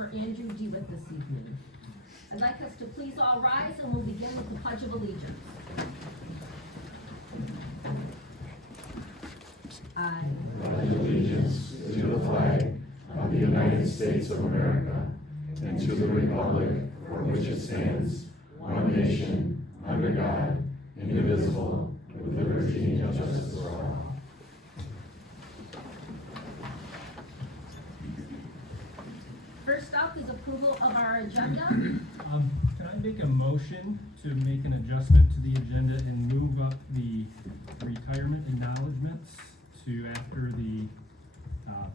for Andrew Dewitt this evening. I'd like us to please all rise and we'll begin with the Pledge of Allegiance. I pledge allegiance to the flag of the United States of America and to the republic for which it stands, one nation, under God, indivisible, with liberty and justice for all. First up is approval of our agenda. Can I make a motion to make an adjustment to the agenda and move up the retirement acknowledgements to after the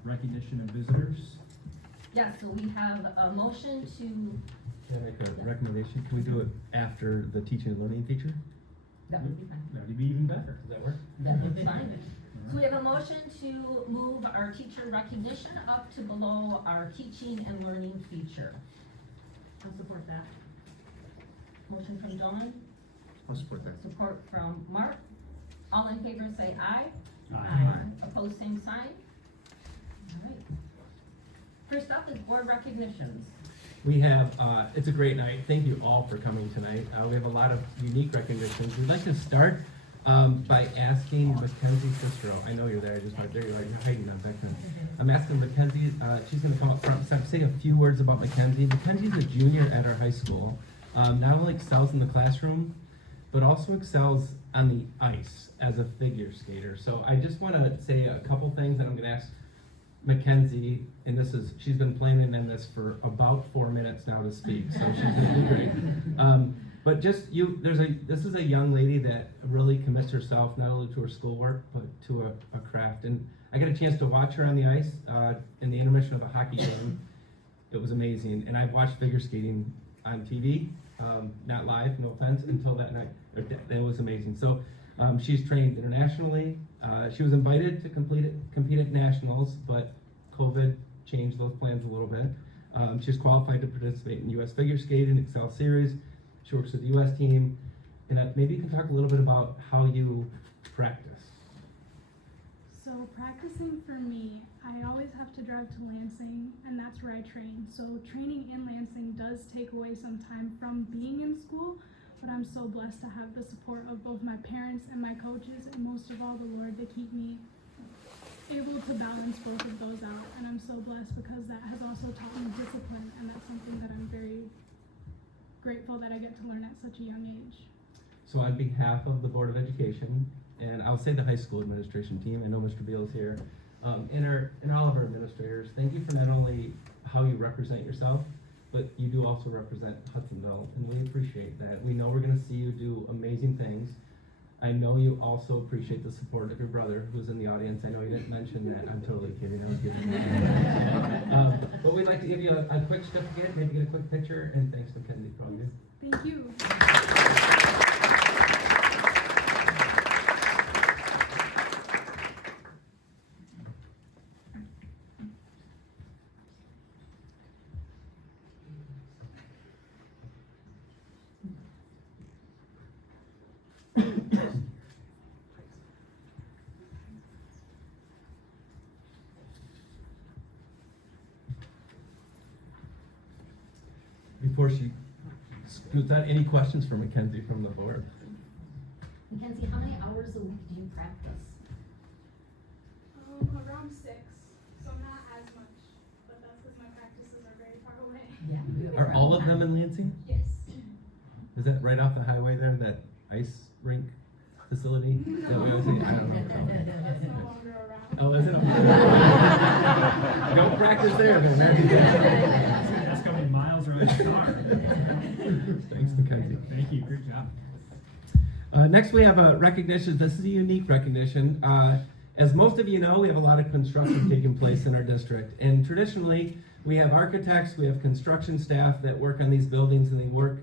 recognition of visitors? Yes, so we have a motion to, Can I make a recommendation? Can we do it after the teaching and learning feature? that would be fine. That'd be even better. Does that work? That would be fine. So we have a motion to move our teacher recognition up to below our teaching and learning feature. I'll support that. Motion from Dawn, I'll support that. support from Mark. All in favor say aye. Aye. Opposed, same sign. All right. First up is board recognitions. We have, it's a great night. Thank you all for coming tonight. We have a lot of unique recognitions. We'd like to start by asking Mackenzie Cicero. I know you're there. I just want there you are. You're hiding on back then. I'm asking Mackenzie. She's going to come up front and say a few words about Mackenzie. Mackenzie's a junior at our high school. Not only excels in the classroom, but also excels on the ice as a figure skater. So I just want to say a couple things, and I'm going to ask Mackenzie, and she's been planning on this for about 4 minutes now to speak, so she's going to be great. But just this is a young lady that really commits herself not only to her schoolwork but to a craft. And I got a chance to watch her on the ice in the intermission of a hockey game. It was amazing, and I've watched figure skating on TV, not live, no offense, until that night. It was amazing. So she's trained internationally. She was invited to compete at nationals, but COVID changed those plans a little bit. She's qualified to participate in U.S. Figure Skating Excel Series. She works with the U.S. team. And maybe you can talk a little bit about how you practice. So practicing for me, I always have to drive to Lansing, and that's where I train. So training in Lansing does take away some time from being in school, but I'm so blessed to have the support of both my parents and my coaches, and most of all the Lord, to keep me able to balance both of those out. And I'm so blessed because that has also taught me discipline, and that's something that I'm very grateful that I get to learn at such a young age. So on behalf of the Board of Education, and I'll say the high school administration team, I know Mr. Beal is here, and all of our administrators, thank you for not only how you represent yourself, but you do also represent Hudsonville, and we appreciate that. We know we're going to see you do amazing things. I know you also appreciate the support of your brother, who's in the audience. I know you didn't mention that. I'm totally kidding. I was kidding. But we'd like to give you a quick certificate, maybe get a quick picture, and thanks, Mackenzie, for all you do. Thank you. Before she scoots out, any questions for Mackenzie from the board? Mackenzie, how many hours a week do you practice? Around 6, so not as much, but that's because my practices are very far away. Yeah. Are all of them in Lansing? Yes. Is that right off the highway there, that ice rink facility? That we always say? I don't know. That's no longer around. Oh, is it? Don't practice there then, man. That's coming miles around the car. Thanks, Mackenzie. Thank you, great job. Next we have a recognition. This is a unique recognition. As most of you know, we have a lot of construction taking place in our district. And traditionally, we have architects, we have construction staff that work on these buildings, and they work,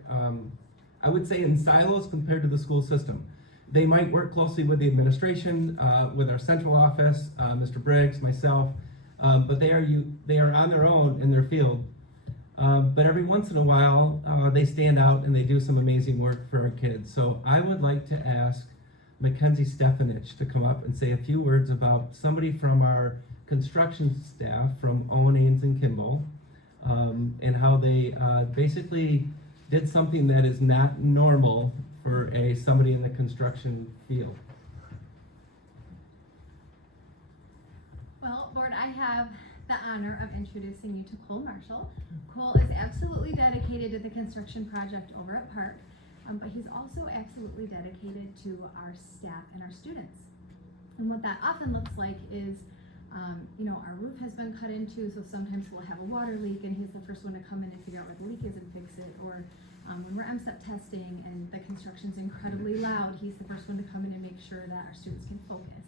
I would say, in silos compared to the school system. They might work closely with the administration, with our central office, Mr. Briggs, myself, but they are on their own in their field. But every once in a while, they stand out and they do some amazing work for our kids. So I would like to ask Mackenzie Stefanich to come up and say a few words about somebody from our construction staff from Owen, Ames, and Kimball. and how they basically did something that is not normal for somebody in the construction field. Well, Board, I have the honor of introducing you to Cole Marshall. Cole is absolutely dedicated to the construction project over at Park, but he's also absolutely dedicated to our staff and our students. And what that often looks like is, our roof has been cut into, so sometimes we'll have a water leak and he's the first one to come in and figure out where the leak is and fix it. Or when we're MSEP testing and the construction's incredibly loud, he's the first one to come in and make sure that our students can focus.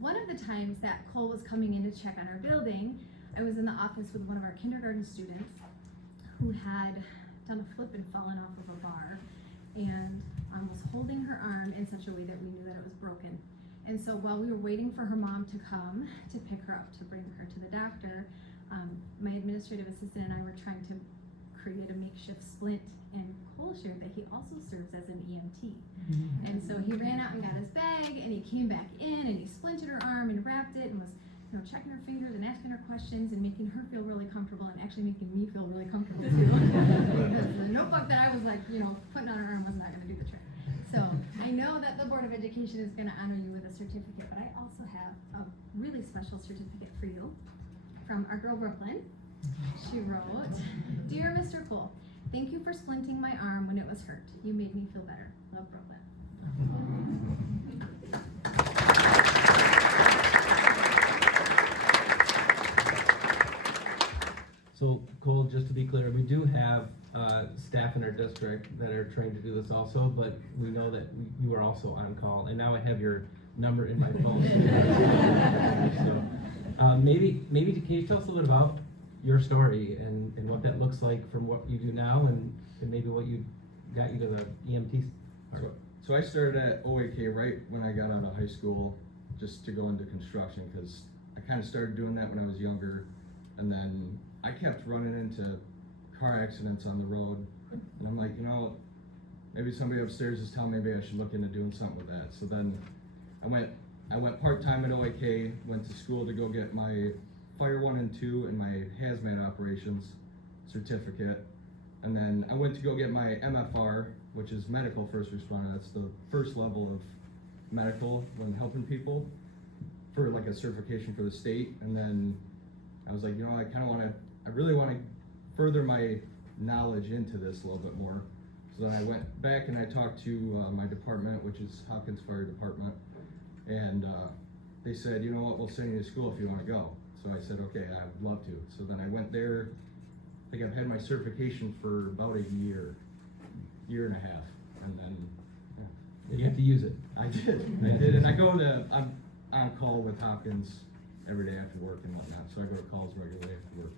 One of the times that Cole was coming in to check on our building, I was in the office with one of our kindergarten students who had done a flip and fallen off of a bar and was holding her arm in such a way that we knew that it was broken. And so while we were waiting for her mom to come to pick her up to bring her to the doctor, my administrative assistant and I were trying to create a makeshift splint, and Cole shared that he also serves as an EMT. And so he ran out and got his bag, and he came back in and he splinted her arm and wrapped it and was checking her fingers and asking her questions and making her feel really comfortable and actually making me feel really comfortable too. Because the notebook that I was putting on her arm was not going to do the trick. So I know that the Board of Education is going to honor you with a certificate, but I also have a really special certificate for you from our girl Brooklyn. She wrote, "Dear Mr. Cole, thank you for splinting my arm when it was hurt. You made me feel better. Love, Brooklyn." So Cole, just to be clear, we do have staff in our district that are trained to do this also, but we know that you are also on call, and now I have your number in my phone. So maybe can you tell us a little bit about your story and what that looks like from what you do now and maybe what got you to the EMT part? So I started at OAK right when I got out of high school, just to go into construction, because I kind of started doing that when I was younger, and then I kept running into car accidents on the road, and I'm like, maybe somebody upstairs is telling me maybe I should look into doing something with that. So then I went part-time at OAK, went to school to go get my Fire 1 and 2 and my hazmat operations certificate, and then I went to go get my MFR, which is medical first responder. That's the first level of medical when helping people, for like a certification for the state. And then I was like, I really want to further my knowledge into this a little bit more. So then I went back and I talked to my department, which is Hopkins Fire Department, and they said, you know what, we'll send you to school if you want to go. So I said, okay, I would love to. So then I went there. I think I've had my certification for about a year and a half, and then You have to use it. I did, and I'm on call with Hopkins every day after work and whatnot, so I go to calls regularly after work.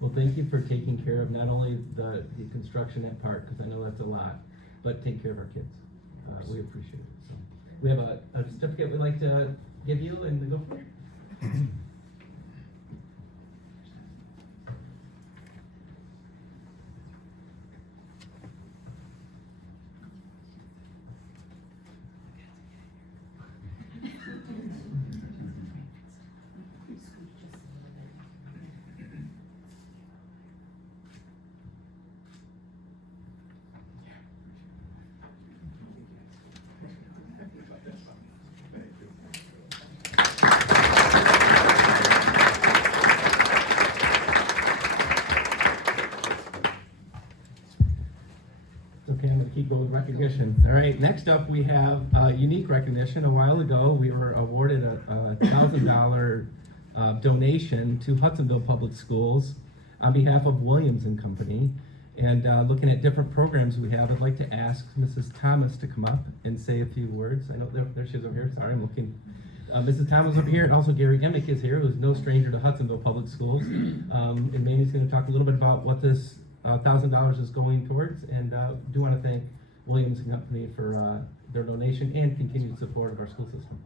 Well, thank you for taking care of not only the construction at Park, because I know that's a lot, but take care of our kids. We appreciate it. So we have a certificate we'd like to give you, and we go from there. Okay, I'm gonna keep going with recognition. All right, next up we have unique recognition. A while ago, we were awarded a $1,000 donation to Hudsonville Public Schools on behalf of Williams and Company. And looking at different programs we have, I'd like to ask Mrs. Thomas to come up and say a few words. I know there she is over here. Sorry, I'm looking. Mrs. Thomas over here, and also Gary Emick is here, who's no stranger to Hudsonville Public Schools. And Mamie's going to talk a little bit about what this $1,000 is going towards, and do want to thank Williams and Company for their donation and continued support of our school system.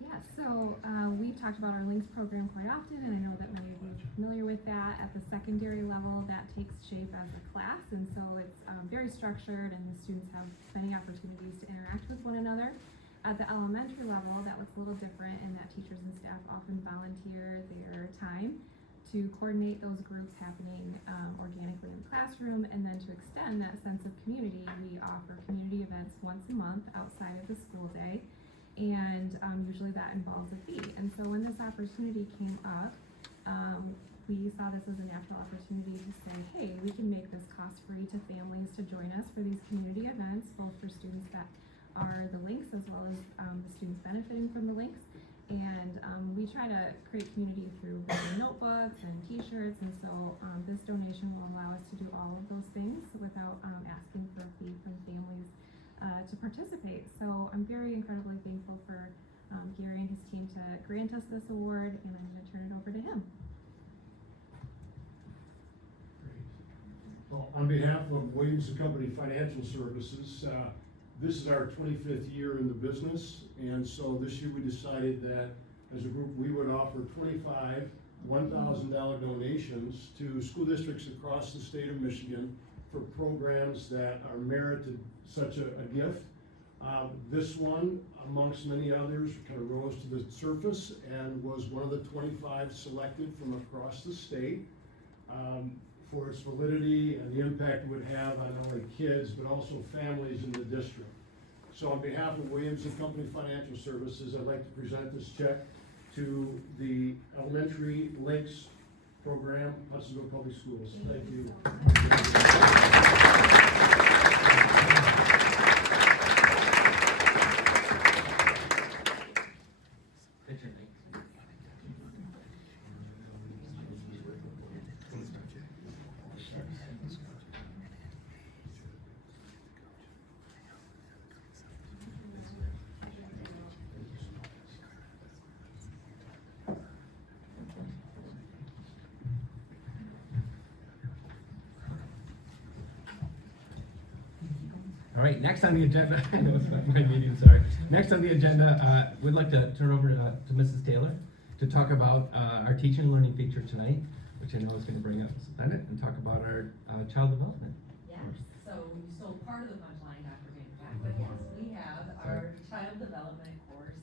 Yeah, so we've talked about our Links program quite often, and I know that many of you are familiar with that. At the secondary level, that takes shape as a class, and so it's very structured, and the students have many opportunities to interact with one another. At the elementary level, that looks a little different in that teachers and staff often volunteer their time to coordinate those groups happening organically in the classroom, and then to extend that sense of community, we offer community events once a month outside of the school day, and usually that involves a fee. And so when this opportunity came up, we saw this as a natural opportunity to say, hey, we can make this cost-free to families to join us for these community events, both for students that are the links as well as the students benefiting from the links. And we try to create community through written notebooks and t-shirts, and so this donation will allow us to do all of those things without asking for a fee from families to participate. So I'm very incredibly thankful for Gary and his team to grant us this award, and I'm going to turn it over to him. Well, on behalf of Williams & Company Financial Services, this is our 25th year in the business, and so this year we decided that as a group we would offer 25 $1,000 donations to school districts across the state of Michigan for programs that are merited such a gift. This one, amongst many others, kind of rose to the surface and was one of the 25 selected from across the state. For its validity and the impact it would have on not only kids, but also families in the district. So on behalf of Williams & Company Financial Services, I'd like to present this check to the Elementary Links Program, Hudsonville Public Schools. Thank you. All right, next on the agenda, I know it's not my meeting, sorry. Next on the agenda, we'd like to turn over to Mrs. Taylor to talk about our teaching and learning feature tonight, which I know is going to bring up Bennett and talk about our child development. Yes, so you stole part of the punchline, Dr. Vanderbeck, but yes, we have our child development course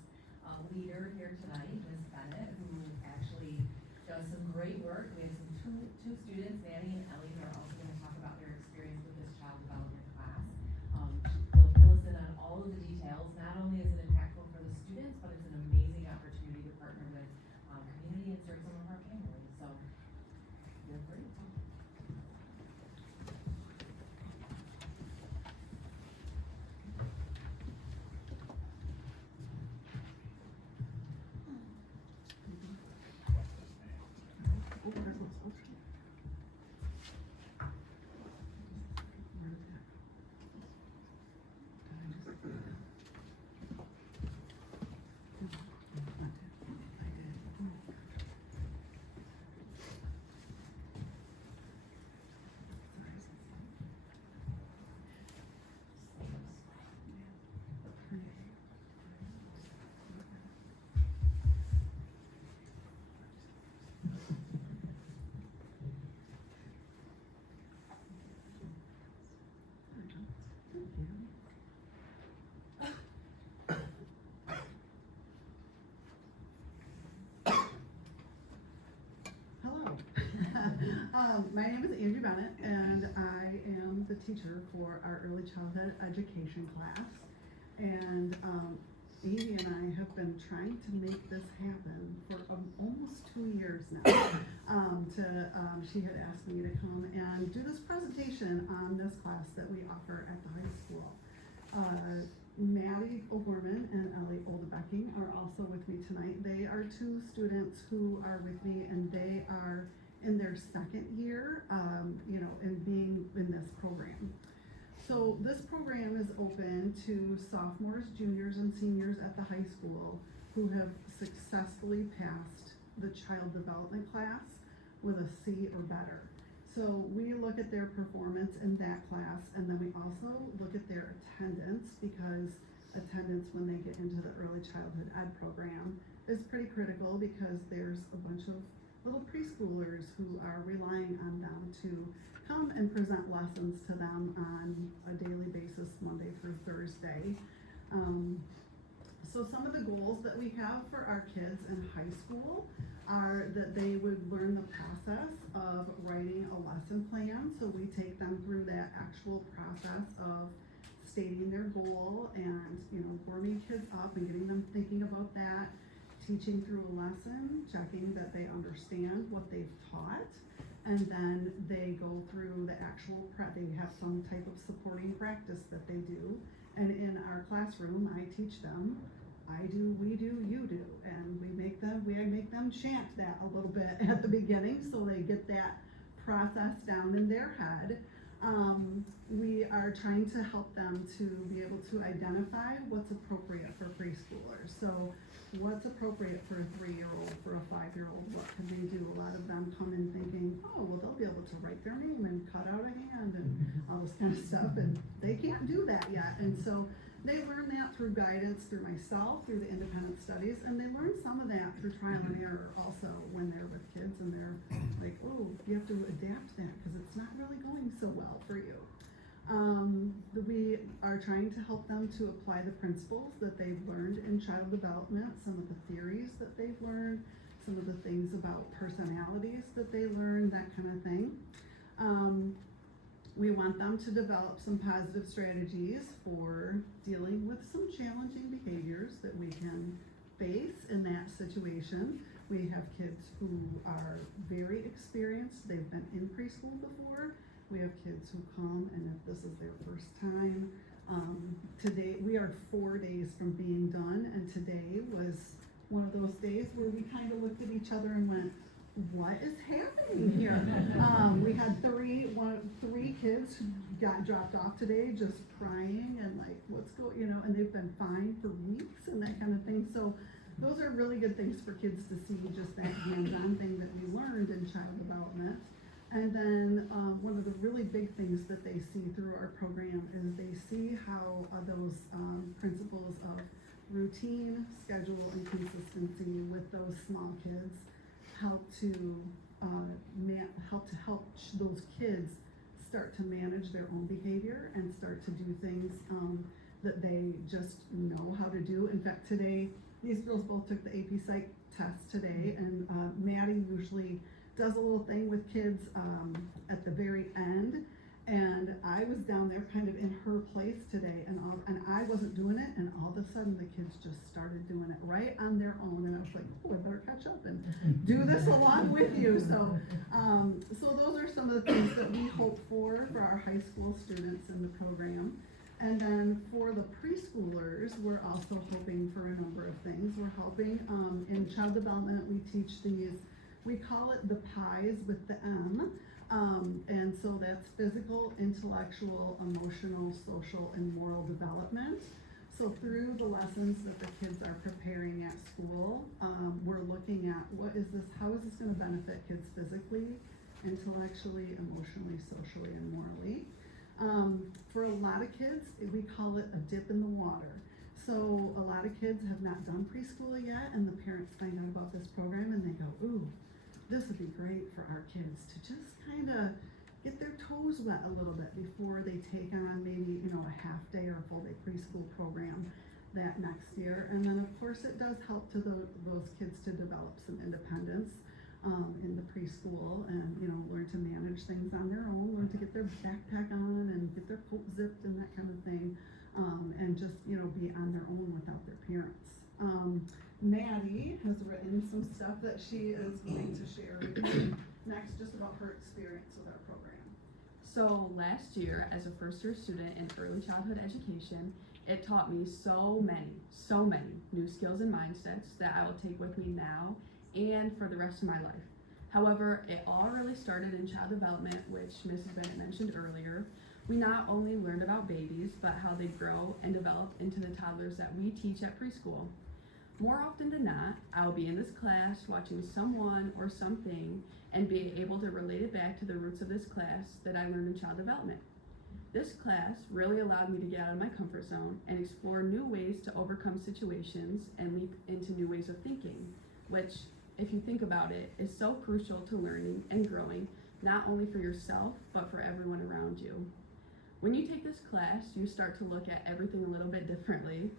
leader here tonight, Ms. Bennett, who actually does some great work. We have some two students, Maddie and Ellie, who are also going to talk about their experience with this child development class. They'll fill us in on all of the details. Not only is it impactful for the students, but it's an amazing opportunity to partner with community and serve some of our families. So, feel free. My name is Angie Bennett, and I am the teacher for our early childhood education class. And Amy and I have been trying to make this happen for almost 2 years now. She had asked me to come and do this presentation on this class that we offer at the high school. Maddie O'Gorman and Ellie Oldebecking are also with me tonight. They are two students who are with me, and they are in their second year, in being in this program. So this program is open to sophomores, juniors, and seniors at the high school who have successfully passed the child development class with a C or better. So we look at their performance in that class, and then we also look at their attendance, because attendance when they get into the early childhood ed program is pretty critical, because there's a bunch of little preschoolers who are relying on them to come and present lessons to them on a daily basis, Monday through Thursday. So some of the goals that we have for our kids in high school are that they would learn the process of writing a lesson plan. So we take them through that actual process of stating their goal and, you know, warming kids up and getting them thinking about that, teaching through a lesson, checking that they understand what they've taught, and then they go through the actual they have some type of supporting practice that they do. And in our classroom, I teach them, I do, we do, you do, and we make them chant that a little bit at the beginning so they get that process down in their head. We are trying to help them to be able to identify what's appropriate for preschoolers. So what's appropriate for a 3-year-old, for a 5-year-old, what can they do? A lot of them come in thinking, oh, well, they'll be able to write their name and cut out a hand and all this kind of stuff, and they can't do that yet. And so they learn that through guidance, through myself, through the independent studies, and they learn some of that through trial and error also when they're with kids and they're like, oh, you have to adapt that because it's not really going so well for you. We are trying to help them to apply the principles that they've learned in child development, some of the theories that they've learned, some of the things about personalities that they learn, that kind of thing. We want them to develop some positive strategies for dealing with some challenging behaviors that we can face in that situation. We have kids who are very experienced, they've been in preschool before. We have kids who come and if this is their first time. Today, we are 4 days from being done, and today was one of those days where we kind of looked at each other and went, what is happening here? We had three kids who got dropped off today just crying and like, and they've been fine for weeks and that kind of thing. So those are really good things for kids to see, just that hands-on thing that we learned in child development. And then one of the really big things that they see through our program is they see how those principles of routine, schedule, and consistency with those small kids help those kids start to manage their own behavior and start to do things that they just know how to do. In fact, today, these girls both took the AP Psych test today, and Maddie usually does a little thing with kids at the very end, and I was down there kind of in her place today, and I wasn't doing it, and all of a sudden the kids just started doing it right on their own, and I was like, oh, I better catch up and do this along with you. So those are some of the things that we hope for our high school students in the program. And then for the preschoolers, we're also hoping for a number of things. We're hoping in child development, we teach these, we call it the pies with the M. And so that's physical, intellectual, emotional, social, and moral development. So through the lessons that the kids are preparing at school, we're looking at how is this going to benefit kids physically, intellectually, emotionally, socially, and morally. For a lot of kids, we call it a dip in the water. So a lot of kids have not done preschool yet, and the parents find out about this program and they go, ooh, this would be great for our kids to just kind of get their toes wet a little bit before they take on maybe, a half day or a full day preschool program that next year. And then of course it does help to those kids to develop some independence in the preschool and, learn to manage things on their own, learn to get their backpack on and get their coat zipped and that kind of thing, and just, be on their own without their parents. Maddie has written some stuff that she is going to share with you next, just about her experience with our program. So last year, as a first-year student in early childhood education, it taught me so many new skills and mindsets that I will take with me now and for the rest of my life. However, it all really started in child development, which Mrs. Bennett mentioned earlier. We not only learned about babies, but how they grow and develop into the toddlers that we teach at preschool. More often than not, I'll be in this class watching someone or something and be able to relate it back to the roots of this class that I learned in child development. This class really allowed me to get out of my comfort zone and explore new ways to overcome situations and leap into new ways of thinking, which, if you think about it, is so crucial to learning and growing, not only for yourself, but for everyone around you. When you take this class, you start to look at everything a little bit differently.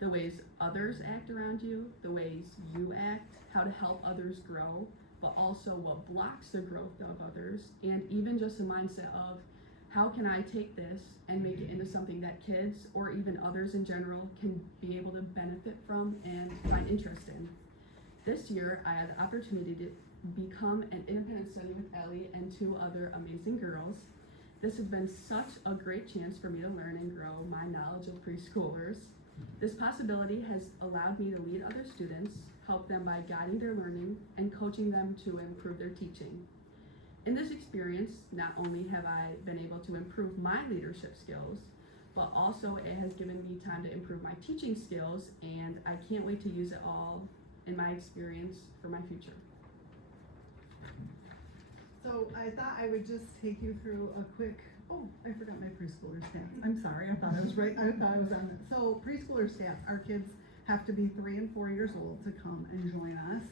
the ways others act around you, the ways you act, how to help others grow, but also what blocks the growth of others, and even just a mindset of how can I take this and make it into something that kids or even others in general can be able to benefit from and find interest in. This year, I had the opportunity to become an independent study with Ellie and 2 other amazing girls. This has been such a great chance for me to learn and grow my knowledge of preschoolers. This possibility has allowed me to lead other students, help them by guiding their learning and coaching them to improve their teaching. In this experience, not only have I been able to improve my leadership skills, but also it has given me time to improve my teaching skills, and I can't wait to use it all in my experience for my future. So I thought I would just take you through a quick, oh, I forgot my preschooler stats. I'm sorry, I thought I was right, I thought I was on it. So preschooler stats, our kids have to be 3 and 4 years old to come and join us.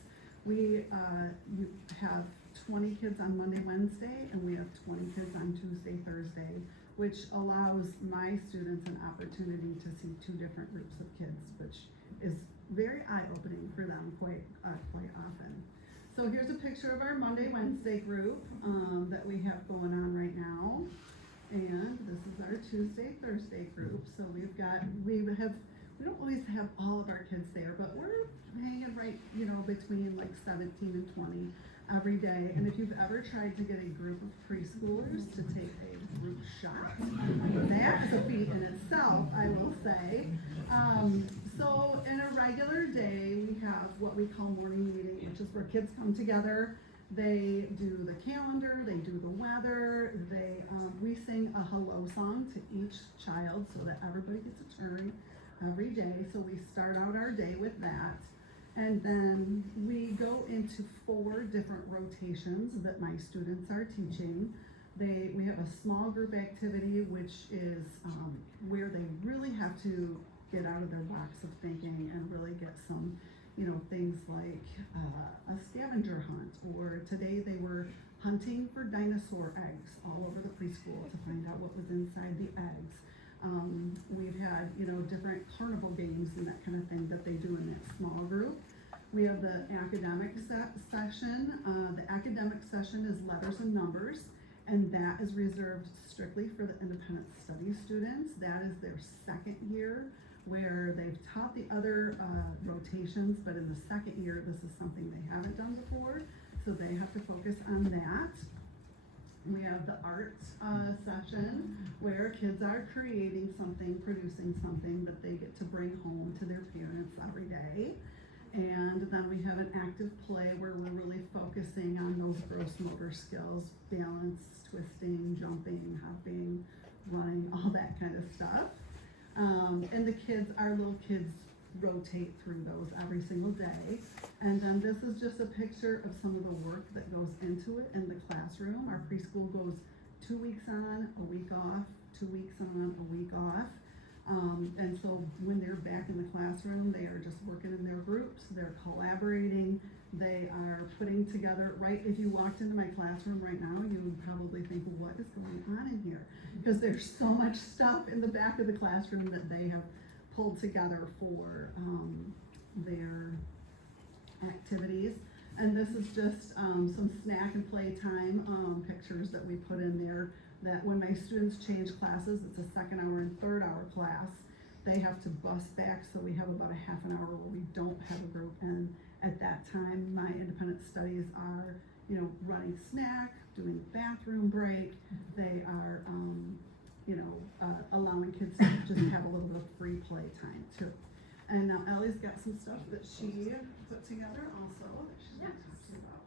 We you have 20 kids on Monday, Wednesday, and we have 20 kids on Tuesday, Thursday, which allows my students an opportunity to see 2 different groups of kids, which is very eye-opening for them quite often. So here's a picture of our Monday, Wednesday group that we have going on right now. And this is our Tuesday, Thursday group. So we don't always have all of our kids there, but we're hanging right, between like 17 and 20 every day. And if you've ever tried to get a group of preschoolers to take a group shot, that's a feat in itself, I will say. So in a regular day, we have what we call morning meeting, which is where kids come together. They do the calendar, they do the weather, we sing a hello song to each child so that everybody gets a turn every day. So we start out our day with that. And then we go into 4 different rotations that my students are teaching. We have a small group activity, which is where they really have to get out of their box of thinking and really get some, things like a scavenger hunt, or today they were hunting for dinosaur eggs all over the preschool to find out what was inside the eggs. We've had, different carnival games and that kind of thing that they do in that small group. We have the academic session. The academic session is letters and numbers, and that is reserved strictly for the independent study students. That is their 2nd year, where they've taught the other rotations, but in the 2nd year, this is something they haven't done before, so they have to focus on that. We have the art session, where kids are creating something, producing something that they get to bring home to their parents every day. And then we have an active play where we're really focusing on those gross motor skills, balance, twisting, jumping, hopping, running, all that kind of stuff. And our little kids rotate through those every single day. And then this is just a picture of some of the work that goes into it in the classroom. Our preschool goes 2 weeks on, a week off, 2 weeks on, a week off. And so when they're back in the classroom, they are just working in their groups, they're collaborating, they are putting together, right? If you walked into my classroom right now, you would probably think, what is going on in here? Because there's so much stuff in the back of the classroom that they have pulled together for their activities. And this is just some snack and playtime pictures that we put in there, that when my students change classes, it's a 2nd hour and 3rd hour class, they have to bus back, so we have about a half an hour where we don't have a group, and at that time, my independent studies are, running snack, doing bathroom break, they are, allowing kids to just have a little bit of free play time too. And now Ellie's got some stuff that she put together also that she's going to talk to you about.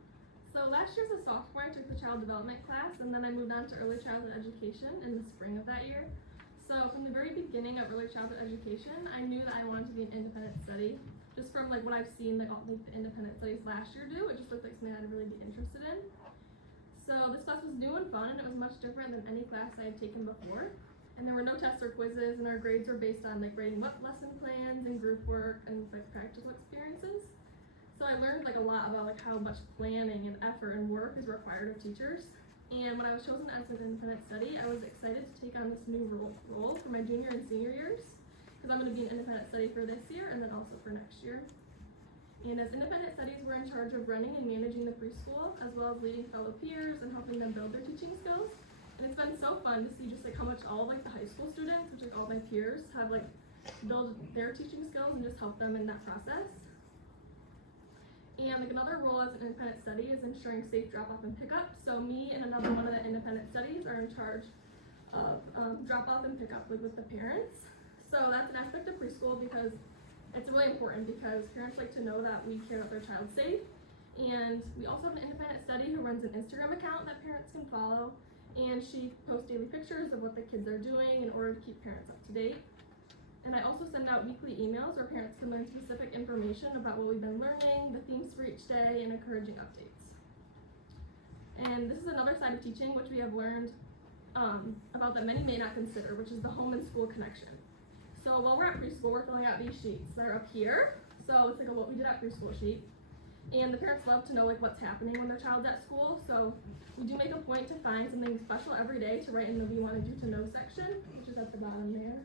So last year as a sophomore, I took the child development class, and then I moved on to early childhood education in the spring of that year. So from the very beginning of early childhood education, I knew that I wanted to be an independent study. Just from what I've seen the independent studies last year do, it just looked like something I'd really be interested in. So this class was new and fun, and it was much different than any class I had taken before. And there were no tests or quizzes, and our grades were based on writing lesson plans and group work and practical experiences. So I learned a lot about how much planning and effort and work is required of teachers. And when I was chosen as an independent study, I was excited to take on this new role for my junior and senior years. because I'm going to be in independent study for this year and then also for next year. And as independent studies, we're in charge of running and managing the preschool, as well as leading fellow peers and helping them build their teaching skills. And it's been so fun to see just like how much all of like the high school students, which like all my peers, have like build their teaching skills and just help them in that process. And like another role as an independent study is ensuring safe drop-off and pickup. So me and another one of the independent studies are in charge of drop-off and pickup with the parents. So that's an aspect of preschool because it's really important because parents like to know that we care that their child's safe. And we also have an independent study who runs an Instagram account that parents can follow. And she posts daily pictures of what the kids are doing in order to keep parents up to date. And I also send out weekly emails where parents can learn specific information about what we've been learning, the themes for each day, and encouraging updates. And this is another side of teaching which we have learned about that many may not consider, which is the home and school connection. So while we're at preschool, we're filling out these sheets that are up here. So it's like a what we did at preschool sheet. And the parents love to know like what's happening when their child's at school. So we do make a point to find something special every day to write in the We Wanted You to Know section, which is at the bottom there.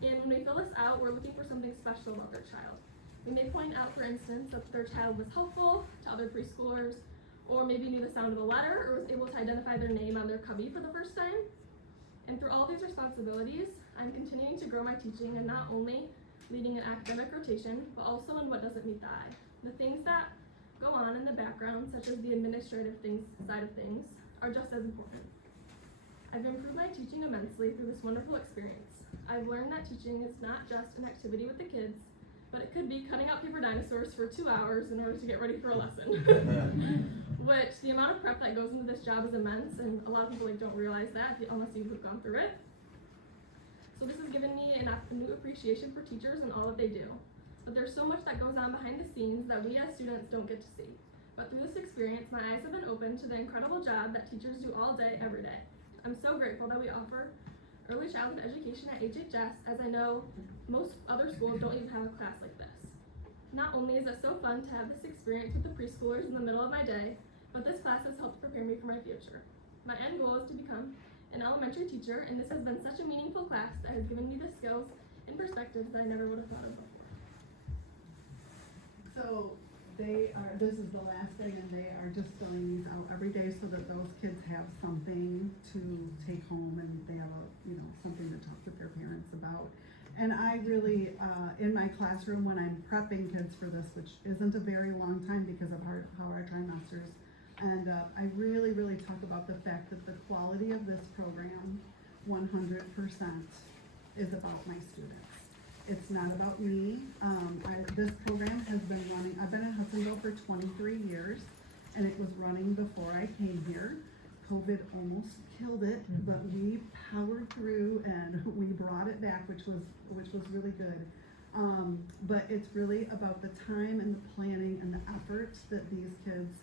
And when we fill this out, we're looking for something special about their child. We may point out, for instance, that their child was helpful to other preschoolers, or maybe knew the sound of a letter, or was able to identify their name on their cubby for the first time. And through all these responsibilities, I'm continuing to grow my teaching and not only leading an academic rotation, but also in what doesn't meet the eye. The things that go on in the background, such as the administrative side of things, are just as important. I've improved my teaching immensely through this wonderful experience. I've learned that teaching is not just an activity with the kids, but it could be cutting out paper dinosaurs for 2 hours in order to get ready for a lesson. Which, the amount of prep that goes into this job is immense, and a lot of people like don't realize that unless you've gone through it. So this has given me a new appreciation for teachers and all that they do. But there's so much that goes on behind the scenes that we as students don't get to see. But through this experience, my eyes have been opened to the incredible job that teachers do all day, every day. I'm so grateful that we offer early childhood education at HHS, as I know most other schools don't even have a class like this. Not only is it so fun to have this experience with the preschoolers in the middle of my day, but this class has helped prepare me for my future. My end goal is to become an elementary teacher, and this has been such a meaningful class that has given me the skills and perspectives that I never would have thought of before. So this is the last day, and they are just filling these out every day so that those kids have something to take home and they have something to talk with their parents about. And I really, in my classroom when I'm prepping kids for this, which isn't a very long time because of how our trimesters, and I really, really talk about the fact that the quality of this program, 100%, is about my students. It's not about me. This program has been running, I've been in Hudsonville for 23 years, and it was running before I came here. COVID almost killed it, but we powered through and we brought it back, which was really good. But it's really about the time and the planning and the efforts that these kids,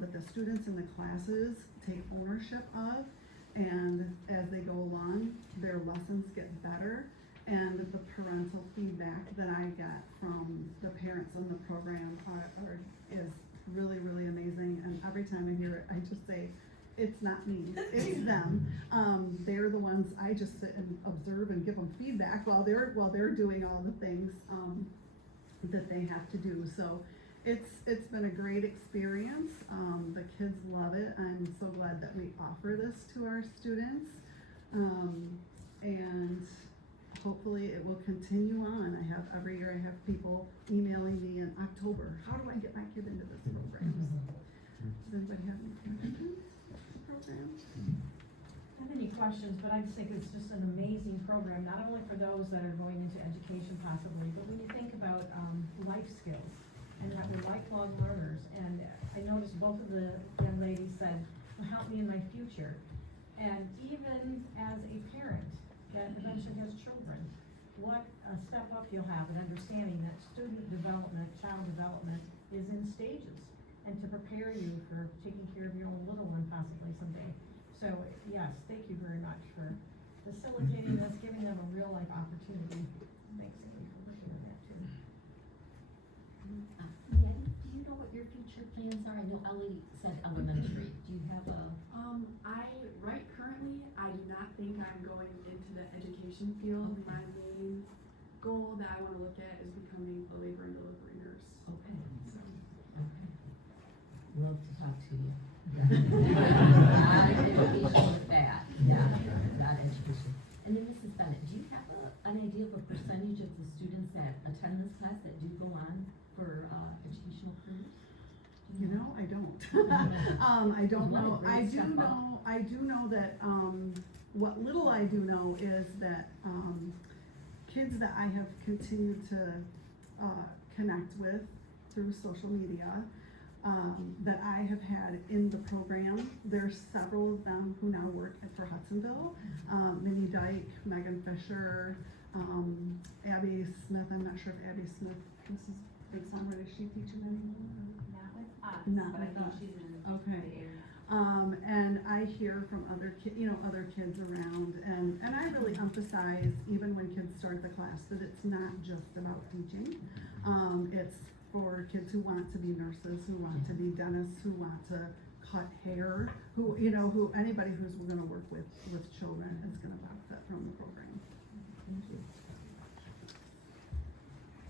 that the students in the classes take ownership of, and as they go along, their lessons get better. And the parental feedback that I get from the parents in the program is really, really amazing. And every time I hear it, I just say, it's not me, it's them. They're the ones, I just sit and observe and give them feedback while they're doing all the things that they have to do. So it's been a great experience. The kids love it. I'm so glad that we offer this to our students. And hopefully it will continue on. Every year I have people emailing me in October, how do I get my kid into this program? Does anybody have any questions? Program? I have any questions, but I just think it's just an amazing program, not only for those that are going into education possibly, but when you think about life skills and that we're lifelong learners. And I noticed both of the young ladies said, well, help me in my future. And even as a parent that eventually has children, what a step up you'll have in understanding that student development, child development is in stages, and to prepare you for taking care of your own little one possibly someday. So yes, thank you very much for facilitating this, giving them a real life opportunity. Thanks, Amy, for looking at that too. Leanne, do you know what your future plans are? I know Ellie said elementary. Do you have a? Currently, I do not think I'm going into the education education field, my main goal that I want to look at is becoming a labor and delivery nurse. Okay. So, Okay. Love to talk to you. Not education with that, yeah, not education. And then Mrs. Bennett, do you have an idea of a percentage of the students that attend this class that do go on for educational careers? You know, I don't. I don't What a know. great step up. I do know that, what little I do know is that, kids that I have continued to, connect with through social media, that I have had in the program, there's several of them who now work for Hudsonville. Minnie Dyke, Megan Fisher, Abby Smith. I'm not sure if Abby Smith, Mrs. Big Summer, is she teaching anymore? Not with us, Not but I with think us. she's in Okay. the area. And I hear from other other kids around, and I really emphasize, even when kids start the class, that it's not just about teaching. It's for kids who want to be nurses, who want to be dentists, who want to cut hair, who anybody who's gonna work with children is gonna benefit from the program. Thank you.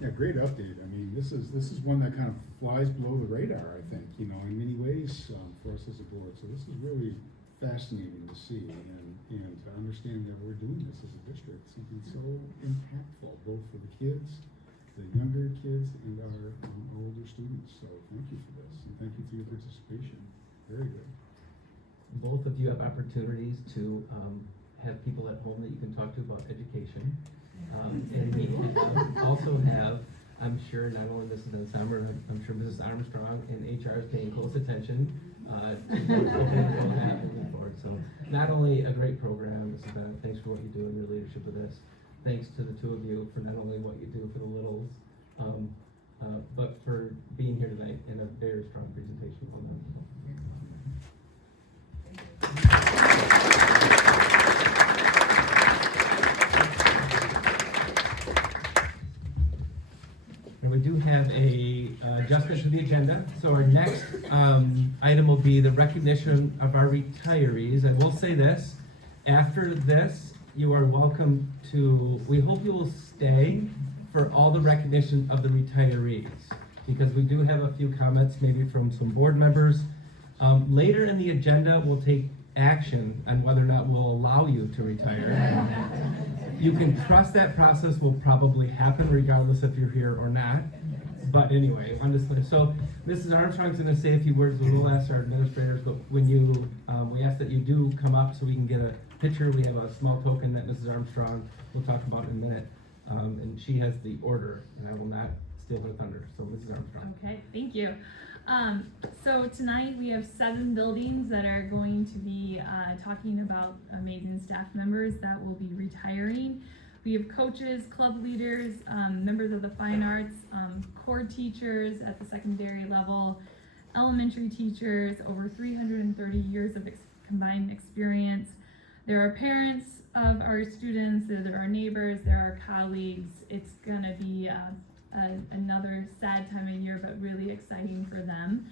Yeah, great update. I mean, this is one that kind of flies below the radar, I think, in many ways, for us as a board. So this is really fascinating to see and to understand that we're doing this as a district, something so impactful, both for the kids, the younger kids, and our older students. So thank you for this, and thank you for your participation. Very good. Both of you have opportunities to have people at home that you can talk to about education. And we also have, I'm sure, not only Mrs. Summer, I'm sure Mrs. Armstrong and HR is paying close attention to what will happen moving forward. So not only a great program, Mrs. Bennett, thanks for what you do and your leadership with this. Thanks to the two of you for not only what you do for the littles, but for being here tonight in a very strong presentation. Well done. And we do have a adjustment to the agenda. So our next item will be the recognition of our retirees. I will say this, after this, you are welcome to, we hope you will stay for all the recognition of the retirees, because we do have a few comments maybe from some board members. Later in the agenda, we'll take action on whether or not we'll allow you to retire. You can trust that process will probably happen regardless if you're here or not. But anyway, so Mrs. Armstrong's going to say a few words, but we'll ask our administrators, but when we ask that you do come up so we can get a picture. We have a small token that Mrs. Armstrong will talk about in a minute. And she has the order, and I will not steal her thunder. So Mrs. Armstrong. Okay, thank you. So tonight we have 7 buildings that are going to be talking about amazing staff members that will be retiring. We have coaches, club leaders, members of the fine arts, core teachers at the secondary level, elementary teachers, over 330 years of combined experience. There are parents of our students, there are neighbors, there are colleagues. It's gonna be another sad time of year, but really exciting for them.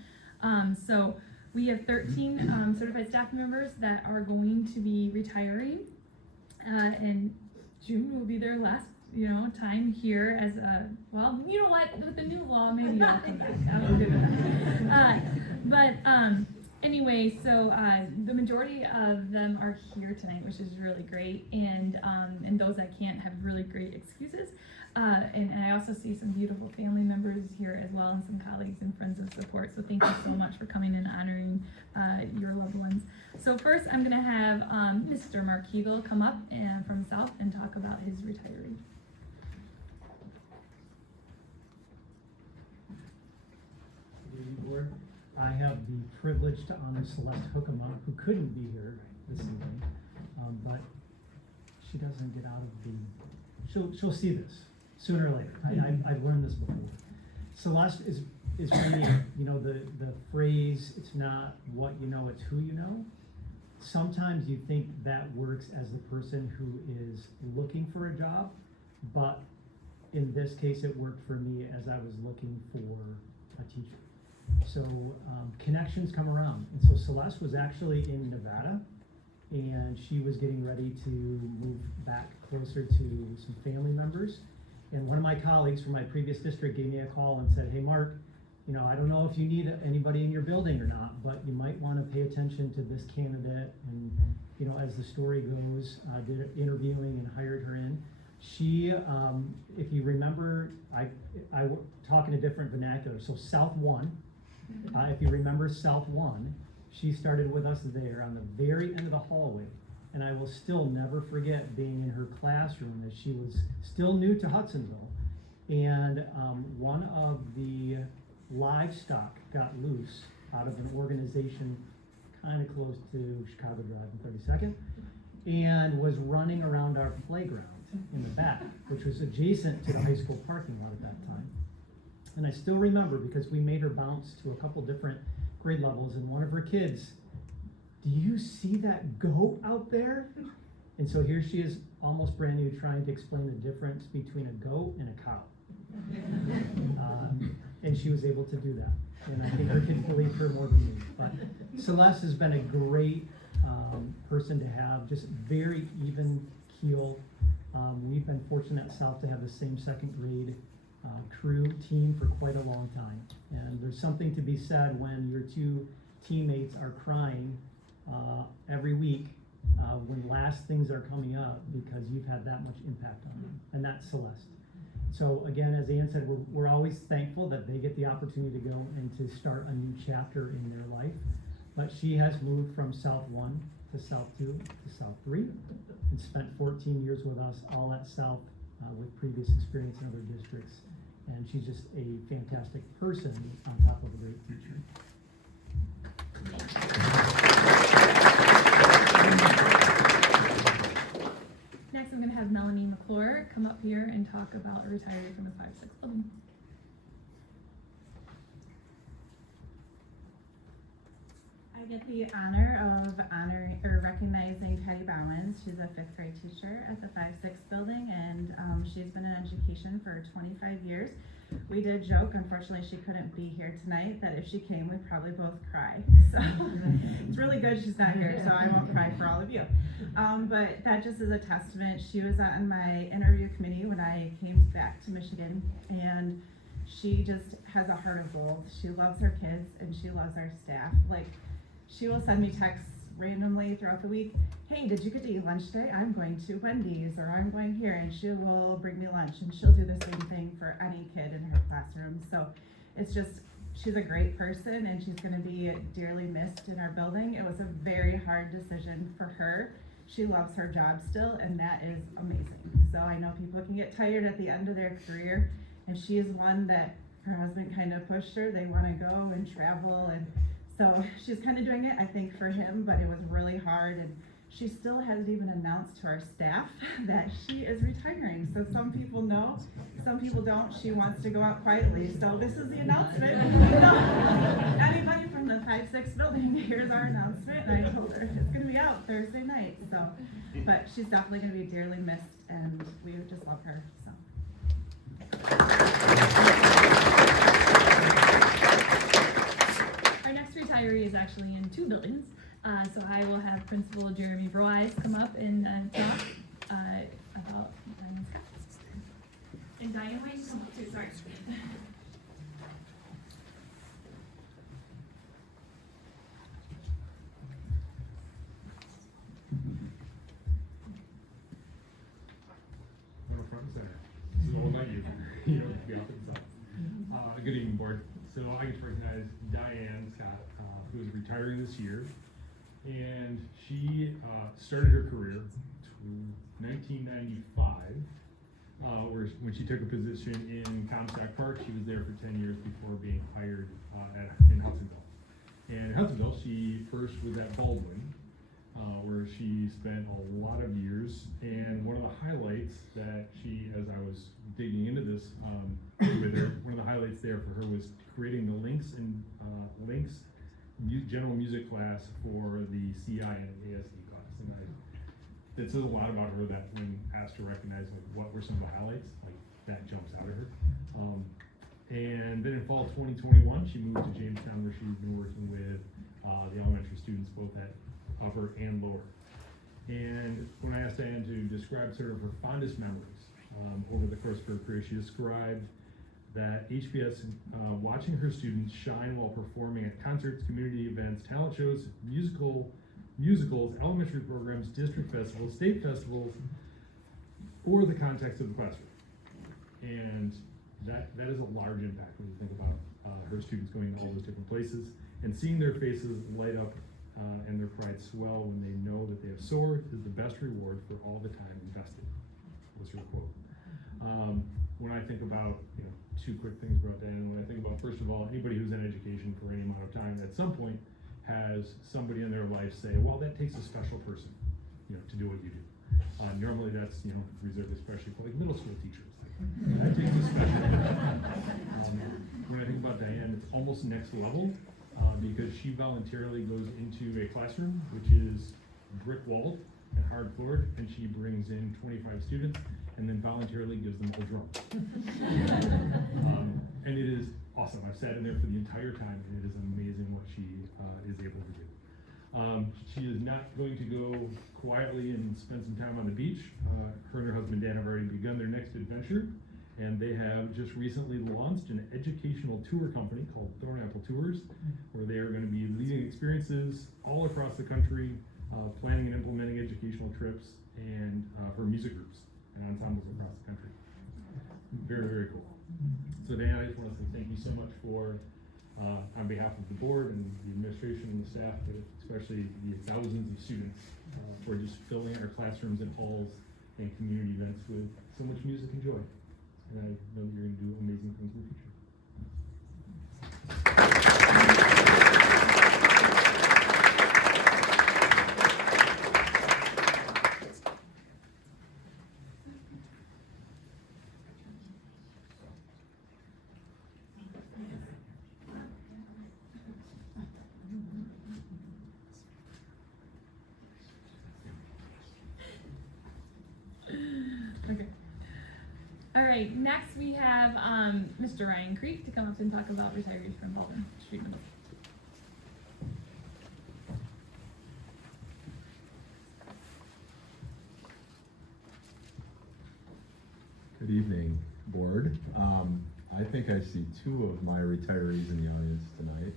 So we have 13 certified staff members that are going to be retiring, and June will be their last, time here as a, well, you know what, with the new law, maybe I'll come back. I'll do that. Anyway, so the majority of them are here tonight, which is really great, and those that can't have really great excuses. And I also see some beautiful family members here as well, and some colleagues and friends of support. So thank you so much for coming and honoring your loved ones. So first, I'm going to have Mr. Mark Hegel come up from South and talk about his retiree. Good evening, board. I have the privilege to honor Celeste Hookema, who couldn't be here this evening, but she doesn't get out of the. She'll see this sooner or later. I've learned this before. Celeste is for me, the phrase, it's not what you know, it's who you know. Sometimes you think that works as the person who is looking for a job, but in this case, it worked for me as I was looking for a teacher. So connections come around. And so Celeste was actually in Nevada and she was getting ready to move back closer to some family members. And one of my colleagues from my previous district gave me a call and said, hey, Mark, you know, I don't know if you need anybody in your building or not, but you might want to pay attention to this candidate. And, you know, as the story goes, did interviewing and hired her in. She, if you remember, I talk in a different vernacular. So South 1, if you remember South 1, she started with us there on the very end of the hallway. And I will still never forget being in her classroom as she was still new to Hudsonville. And one of the livestock got loose out of an organization kind of close to Chicago Drive and 32nd, and was running around our playground in the back, which was adjacent to the high school parking lot at that time. And I still remember because we made her bounce to a couple different grade levels, and one of her kids, do you see that goat out there? And so here she is, almost brand new, trying to explain the difference between a goat and a cow. And she was able to do that. And I think her kids believe her more than me. But Celeste has been a great person to have, just very even keel. We've been fortunate at South to have the same second grade crew team for quite a long time. And there's something to be said when your two teammates are crying every week when last things are coming up because you've had that much impact on them. And that's Celeste. So again, as Ann said, we're always thankful that they get the opportunity to go and to start a new chapter in their life. But she has moved from South 1 to South 2 to South 3 and spent 14 years with us, all at South with previous experience in other districts. And she's just a fantastic person on top of a great teacher. Next, I'm going to have Melanie McClure come up here and talk about a retiree from the 5-6 building. I get the honor of recognizing Patty Bowens. She's a 5th grade teacher at the 5-6 building, and she's been in education for 25 years. We did joke, unfortunately she couldn't be here tonight, that if she came we'd probably both cry. So it's really good she's not here, so I won't cry for all of you. But that just is a testament. She was on my interview committee when I came back to Michigan, and she just has a heart of gold. She loves her kids and she loves our staff. Like, she will send me texts randomly throughout the week. Hey, did you get to eat lunch today? I'm going to Wendy's, or I'm going here, and she will bring me lunch, and she'll do the same thing for any kid in her classroom. So it's just, she's a great person, and she's going to be dearly missed in our building. It was a very hard decision for her. She loves her job still, and that is amazing. So I know people can get tired at the end of their career, and she is one that her husband kind of pushed her. They want to go and travel, and so she's kind of doing it, I think, for him, but it was really hard, and she still hasn't even announced to our staff that she is retiring. So some people know, some people don't. She wants to go out quietly. So this is the announcement. Anybody from the 5-6 building, here's our announcement. And I told her it's going to be out Thursday night. So, but she's definitely going to be dearly missed, and we just love her. So. Our next retiree is actually in 2 buildings. So I will have Principal Jeremy Broyes come up and talk about Diane Scott. And Diane, why don't you come up too? Sorry. Front and center. This is all about you. You don't have to be off to the side. Good evening, board. So I get to recognize Diane Scott, who is retiring this year. And she started her career in 1995, when she took a position in Comstock Park. She was there for 10 years before being hired in Hudsonville. And in Hudsonville, she first was at Baldwin, where she spent a lot of years. And one of the highlights that she, as I was digging into this with her, one of the highlights there for her was creating the links general music class for the CI and ASD class. And it says a lot about her that when asked to recognize like what were some of the highlights, like that jumps out at her. And then in fall 2021, she moved to Jamestown, where she's been working with the elementary students both at upper and lower. And when I asked Diane to describe sort of her fondest memories over the course of her career, she described that HBS, watching her students shine while performing at concerts, community events, talent shows, musicals, elementary programs, district festivals, state festivals, or the context of the classroom. And that is a large impact when you think about her students going to all those different places and seeing their faces light up and their pride swell when they know that they have soared is the best reward for all the time invested, was her quote. When I think about, two quick things about Diane, when I think about, first of all, anybody who's in education for any amount of time at some point has somebody in their life say, well, that takes a special person, to do what you do. Normally that's, reserved especially for like middle school teachers. That takes a special person. When I think about Diane, it's almost next level because she voluntarily goes into a classroom, which is brick walled and hard floored, and she brings in 25 students and then voluntarily gives them a drum. And it is awesome. I've sat in there for the entire time, and it is amazing what she is able to do. She is not going to go quietly and spend some time on the beach. Her and her husband Dan have already begun their next adventure, and they have just recently launched an educational tour company called Thornapple Tours, where they are going to be leading experiences all across the country, planning and implementing educational trips, and for music groups and ensembles across the country. Very, very cool. So Dan, I just want to say thank you so much for, on behalf of the board and the administration and the staff, but especially the thousands of students, for just filling our classrooms and halls and community events with so much music and joy. And I know that you're going to do amazing things in the future. Okay. All right, next we have Mr. Ryan Creek to come up and talk about retirees from Baldwin Street Middle. Good evening, board. I think I see two of my retirees in the audience tonight.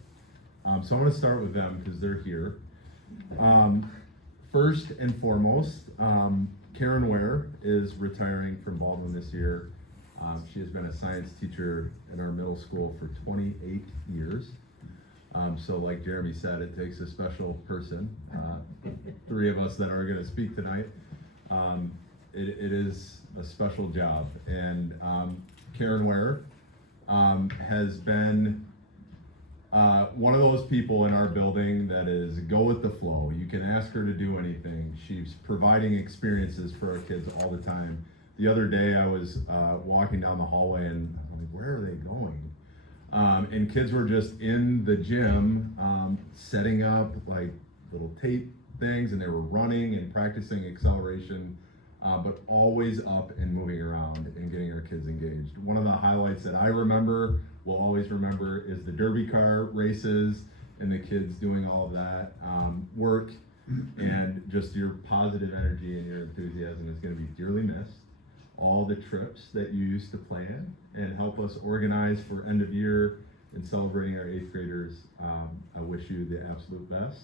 So I'm going to start with them because they're here. First and foremost, Karen Ware is retiring from Baldwin this year. She has been a science teacher in our middle school for 28 years. So like Jeremy said, it takes a special person. Three of us that are going to speak tonight. It is a special job. And Karen Ware has been one of those people in our building that is go with the flow. You can ask her to do anything. She's providing experiences for our kids all the time. The other day I was walking down the hallway and I'm like, where are they going? And kids were just in the gym setting up like little tape things, and they were running and practicing acceleration, but always up and moving around and getting our kids engaged. One of the highlights that I remember, will always remember, is the derby car races and the kids doing all of that work, and just your positive energy and your enthusiasm is going to be dearly missed. All the trips that you used to plan and help us organize for end of year and celebrating our 8th graders, I wish you the absolute best.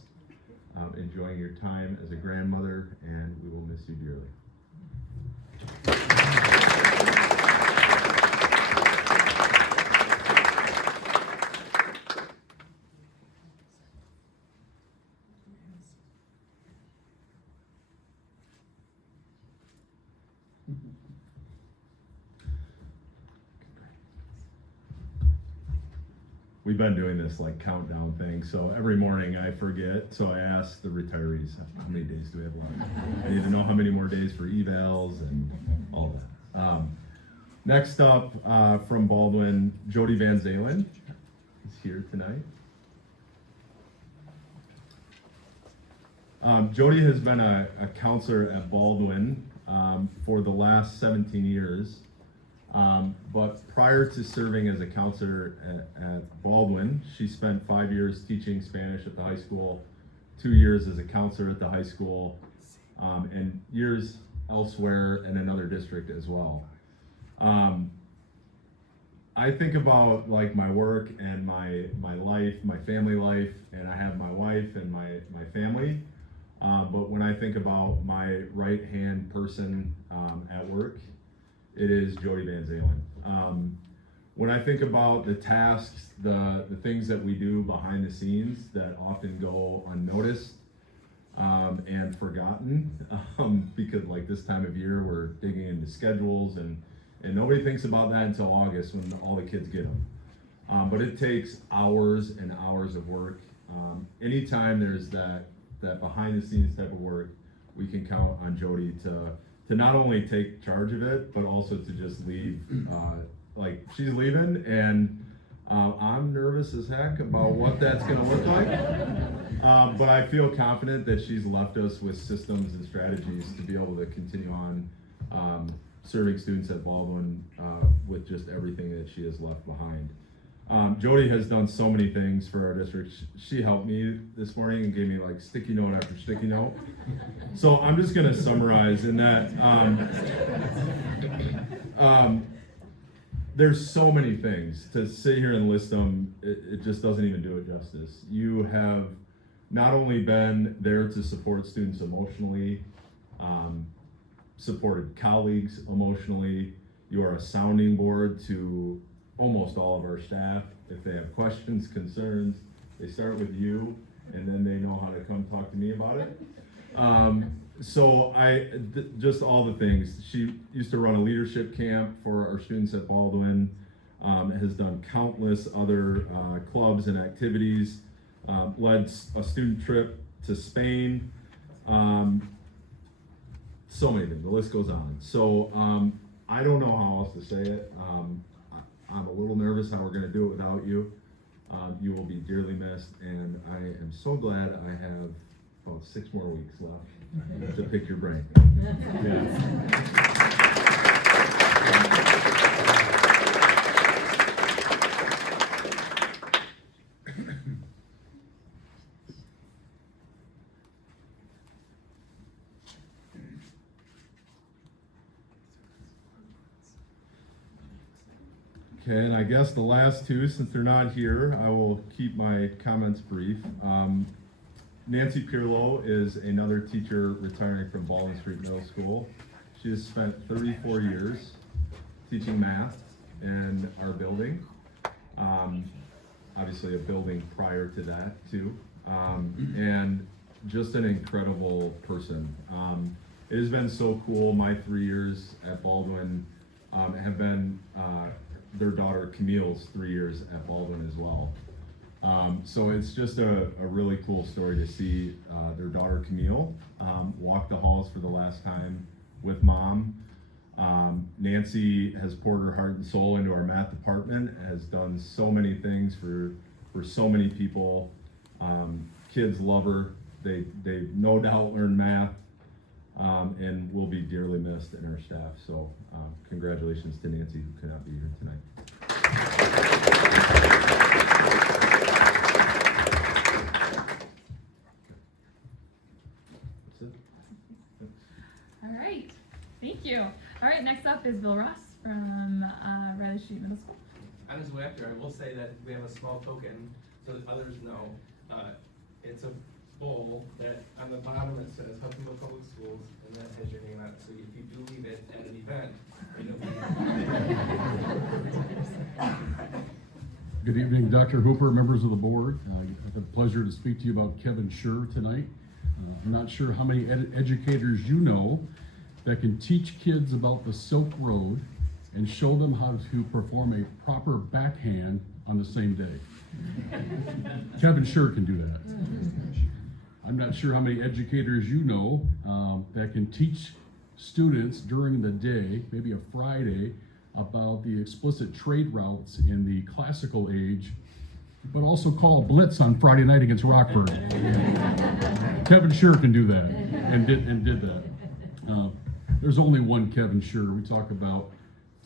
Enjoying your time as a grandmother, and we will miss you dearly. We've been doing this like countdown thing, so every morning I forget, so I ask the retirees, how many days do we have left? I need to know how many more days for evals and all that. Next up, from Baldwin, Jody Van Zalen is here tonight. Jody has been a counselor at Baldwin for the last 17 years. But prior to serving as a counselor at Baldwin, she spent 5 years teaching Spanish at the high school, 2 years as a counselor at the high school, and years elsewhere in another district as well. I think about like my work and my life, my family life, and I have my wife and my family. But when I think about my right-hand person at work, it is Jody Van Zalen. When I think about the tasks, the things that we do behind the scenes that often go unnoticed and forgotten, because like this time of year we're digging into schedules and nobody thinks about that until August when all the kids get them. But it takes hours and hours of work. Anytime there's that behind the scenes type of work, we can count on Jody to not only take charge of it, but also to just leave. Like she's leaving, and I'm nervous as heck about what that's gonna look like. But I feel confident that she's left us with systems and strategies to be able to continue on serving students at Baldwin with just everything that she has left behind. Jody has done so many things for our district. She helped me this morning and gave me like sticky note after sticky note. So I'm just gonna summarize in that there's so many things. To sit here and list them, it just doesn't even do it justice. You have not only been there to support students emotionally, supported colleagues emotionally, you are a sounding board to almost all of our staff. If they have questions, concerns, they start with you, and then they know how to come talk to me about it. So just all the things. She used to run a leadership camp for our students at Baldwin, has done countless other clubs and activities, led a student trip to Spain, so many things, the list goes on. So I don't know how else to say it. I'm a little nervous how we're gonna do it without you. You will be dearly missed, and I am so glad I have about 6 more weeks left to pick your brain. Okay, and I guess the last two, since they're not here, I will keep my comments brief. Nancy Pirlo is another teacher retiring from Baldwin Street Middle School. She has spent 34 years teaching math in our building. Obviously a building prior to that too. And just an incredible person. It has been so cool. My 3 years at Baldwin have been their daughter Camille's 3 years at Baldwin as well. So it's just a really cool story to see their daughter Camille walk the halls for the last time with mom. Nancy has poured her heart and soul into our math department, has done so many things for so many people. Kids love her. They no doubt learn math and will be dearly missed in our staff. So congratulations to Nancy, who could not be here tonight. All right, thank you. All right, next up is Bill Ross from Riley Street Middle School. On his way up here, I will say that we have a small token so that others know. It's a bowl that on the bottom it says Hudsonville Public Schools, and that has your name on it. So if you do leave it at an event, Good evening, Dr. Hooper, members of the board. I have the pleasure to speak to you about Kevin Scher tonight. I'm not sure how many educators you know that can teach kids about the Silk Road and show them how to perform a proper backhand on the same day. Kevin Scher can do that. I'm not sure how many educators you know that can teach students during the day, maybe a Friday, about the explicit trade routes in the classical age, but also call a blitz on Friday night against Rockford. Kevin Scher can do that, and did that. There's only one Kevin Scher. We talk about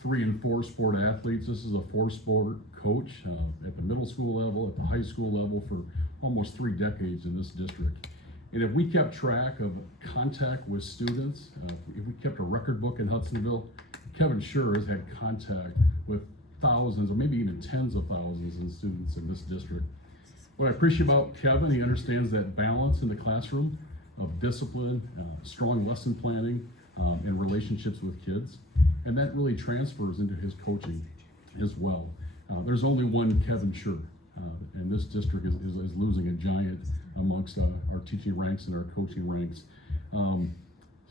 3 and 4 sport athletes. This is a 4-sport coach at the middle school level, at the high school level for almost 3 decades in this district. And if we kept track of contact with students, if we kept a record book in Hudsonville, Kevin sure has had contact with thousands or maybe even tens of thousands of students in this district. What I appreciate about Kevin, he understands that balance in the classroom of discipline, strong lesson planning, and relationships with kids. And that really transfers into his coaching as well. There's only one Kevin Sure, and this district is losing a giant amongst our teaching ranks and our coaching ranks.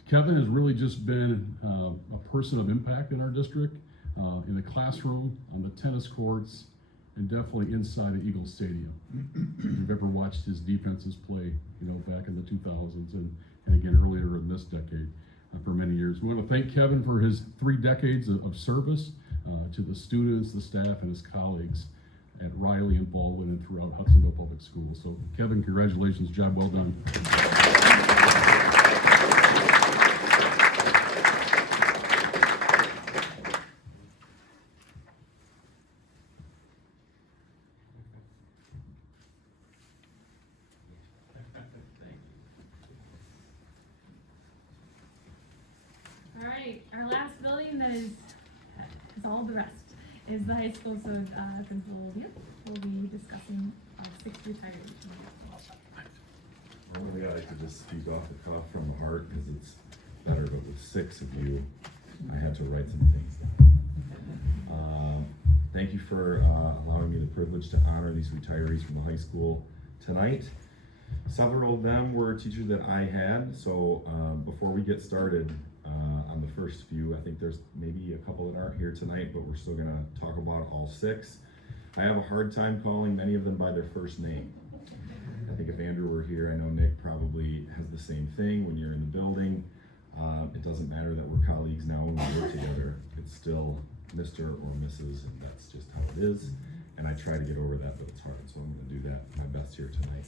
Kevin has really just been a person of impact in our district, in the classroom, on the tennis courts, and definitely inside of Eagle Stadium. If you've ever watched his defenses play, back in the 2000s and again earlier in this decade for many years. We want to thank Kevin for his 3 decades of service to the students, the staff, and his colleagues at Riley and Baldwin and throughout Hudsonville Public Schools. So Kevin, congratulations, job well done. All right, our last building that is all the rest is the high school. So Principal Beal will be discussing 6 retirees. Normally I like to just speak off the cuff from the heart because it's better, but with 6 of you, I had to write some things down. Thank you for allowing me the privilege to honor these retirees from the high school tonight. Several of them were teachers that I had, so before we get started on the first few, I think there's maybe a couple that aren't here tonight, but we're still gonna talk about all 6. I have a hard time calling many of them by their first name. I think if Andrew were here, I know Nick probably has the same thing when you're in the building. It doesn't matter that we're colleagues now when we work together. It's still Mr. or Mrs., and that's just how it is. And I try to get over that, but it's hard, so I'm gonna do that my best here tonight.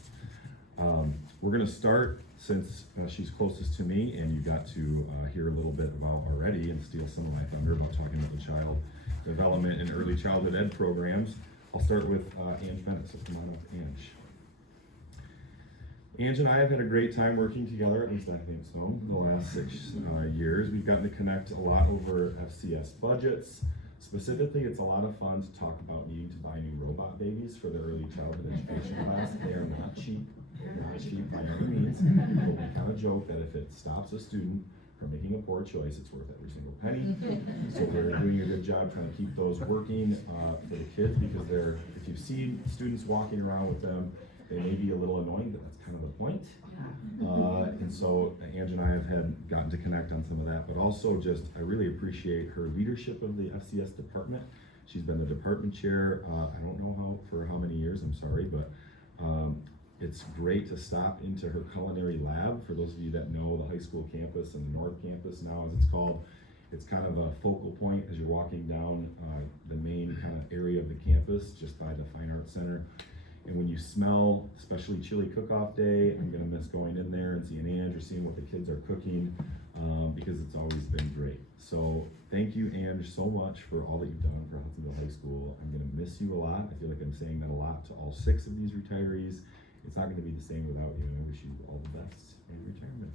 We're gonna start, since she's closest to me, and you got to hear a little bit about already and steal some of my thunder about talking about the child development and early childhood ed programs. I'll start with Ange Bennett, so come on up, Ange. Ange and I have had a great time working together, at least I think so, the last 6 years. We've gotten to connect a lot over FCS budgets. Specifically, it's a lot of fun to talk about needing to buy new robot babies for the early childhood education class. They are not cheap. Not cheap by any means. But we kind of joke that if it stops a student from making a poor choice, it's worth every single penny. So we're doing a good job trying to keep those working for the kids, because if you see students walking around with them, they may be a little annoying, but that's kind of the point. And so Ange and I have gotten to connect on some of that, but also I really appreciate her leadership of the FCS department. She's been the department chair, I don't know for how many years, I'm sorry, but it's great to stop into her culinary lab. For those of you that know the high school campus and the North Campus now, as it's called, it's kind of a focal point as you're walking down the main kind of area of the campus, just by the Fine Arts Center. And when you smell, especially chili cook-off day, I'm gonna miss going in there and seeing Ange or seeing what the kids are cooking, because it's always been great. So thank you, Ange, so much for all that you've done for Hudsonville High School. I'm gonna miss you a lot. I feel like I'm saying that a lot to all 6 of these retirees. It's not gonna be the same without you, and I wish you all the best in retirement.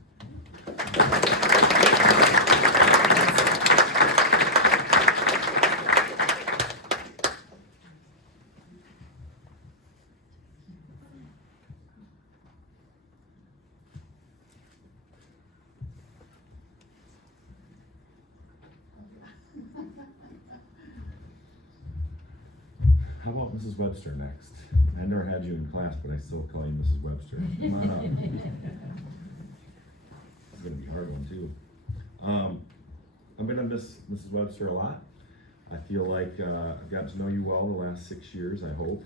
How about Mrs. Webster next? I never had you in class, but I still call you Mrs. Webster. Come on up. It's gonna be a hard one too. I'm gonna miss Mrs. Webster a lot. I feel like I've gotten to know you well the last 6 years, I hope.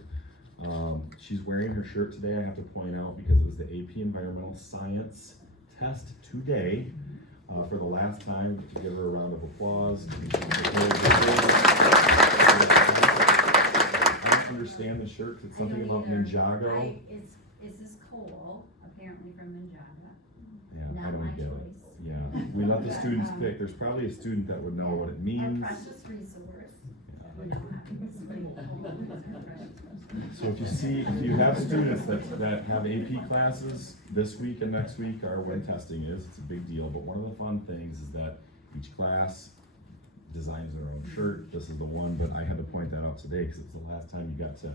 She's wearing her shirt today, I have to point out, because it was the AP Environmental Science test today. For the last time, to give her a round of applause. Understand the shirt, it's something about Ninjago. It's this Cole, apparently from Ninjago. Yeah, I Not my don't get it. choice. Yeah, we let the students pick. There's probably a student that would know what it means. Our precious resource. We know how to use it. So if you have students that have AP classes this week and next week are when testing is, it's a big deal, but one of the fun things is that each class designs their own shirt. This is the one, but I had to point that out today because it's the last time you got to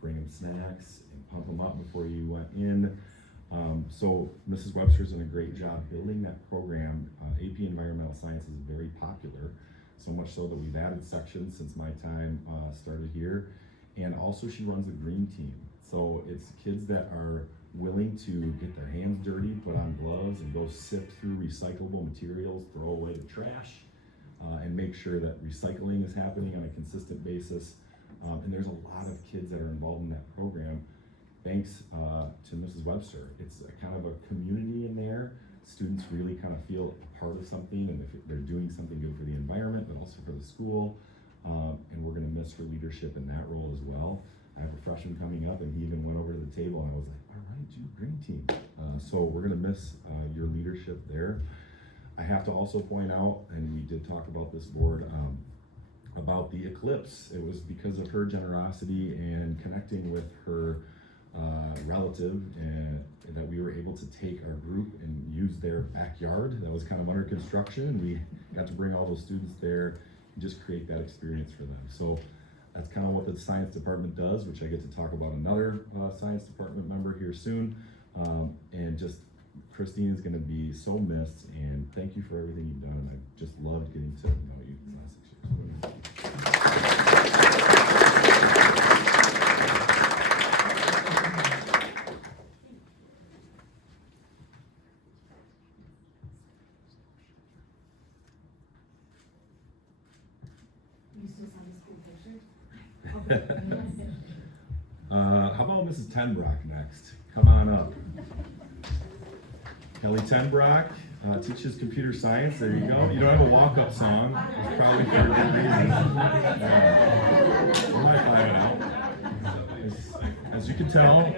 bring them snacks and pump them up before you went in. So Mrs. Webster's done a great job building that program. AP Environmental Science is very popular, so much so that we've added sections since my time started here. And also she runs a green team. So it's kids that are willing to get their hands dirty, put on gloves, and go sift through recyclable materials, throw away the trash, and make sure that recycling is happening on a consistent basis. And there's a lot of kids that are involved in that program, thanks to Mrs. Webster. It's a kind of a community in there. Students really kind of feel a part of something, and if they're doing something good for the environment, but also for the school. And we're gonna miss her leadership in that role as well. I have a freshman coming up, and he even went over to the table, and I was like, all right, you green team. So we're gonna miss your leadership there. I have to also point out, and we did talk about this board, about the eclipse. It was because of her generosity and connecting with her relative, and that we were able to take our group and use their backyard that was kind of under construction, and we got to bring all those students there and just create that experience for them. So that's kind of what the science department does, which I get to talk about another science department member here soon. And just Christine is going to be so missed, and thank you for everything you've done. I've just loved getting to know you the last 6 years. You still send a school picture? How about Mrs. Tenbrock next? Come on up. Kelly Tenbrock teaches computer science. There you go. You don't have a walk-up song. It's probably for a good reason. You might find it out. As you can tell,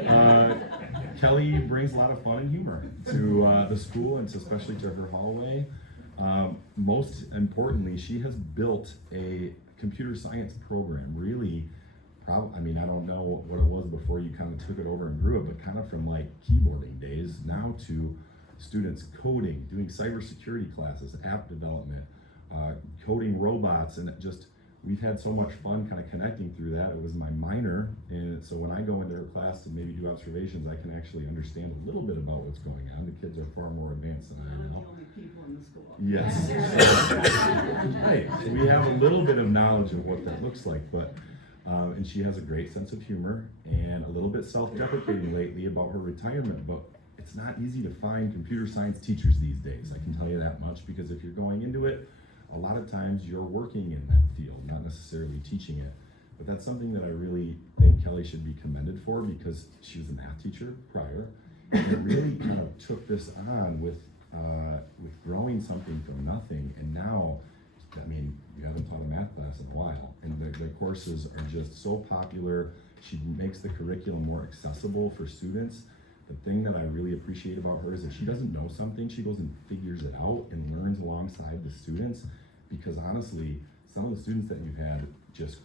Kelly brings a lot of fun and humor to the school, and especially to her hallway. Most importantly, she has built a computer science program, really. I mean, I don't know what it was before you kind of took it over and grew it, but kind of from like keyboarding days now to students coding, doing cybersecurity classes, app development, coding robots, and we've had so much fun kind of connecting through that. It was my minor, and so when I go into her class to maybe do observations, I can actually understand a little bit about what's going on. The kids are far more advanced than I am now. The only people in the school. Yes. Right. So we have a little bit of knowledge of what that looks like, but and she has a great sense of humor and a little bit self-deprecating lately about her retirement, but it's not easy to find computer science teachers these days. I can tell you that much, because if you're going into it, a lot of times you're working in that field, not necessarily teaching it. But that's something that I really think Kelly should be commended for, because she was a math teacher prior, and really kind of took this on with growing something from nothing. And now, I mean, you haven't taught a math class in a while, and the courses are just so popular. She makes the curriculum more accessible for students. The thing that I really appreciate about her is that she doesn't know something, she goes and figures it out and learns alongside the students, because honestly, some of the students that you've had just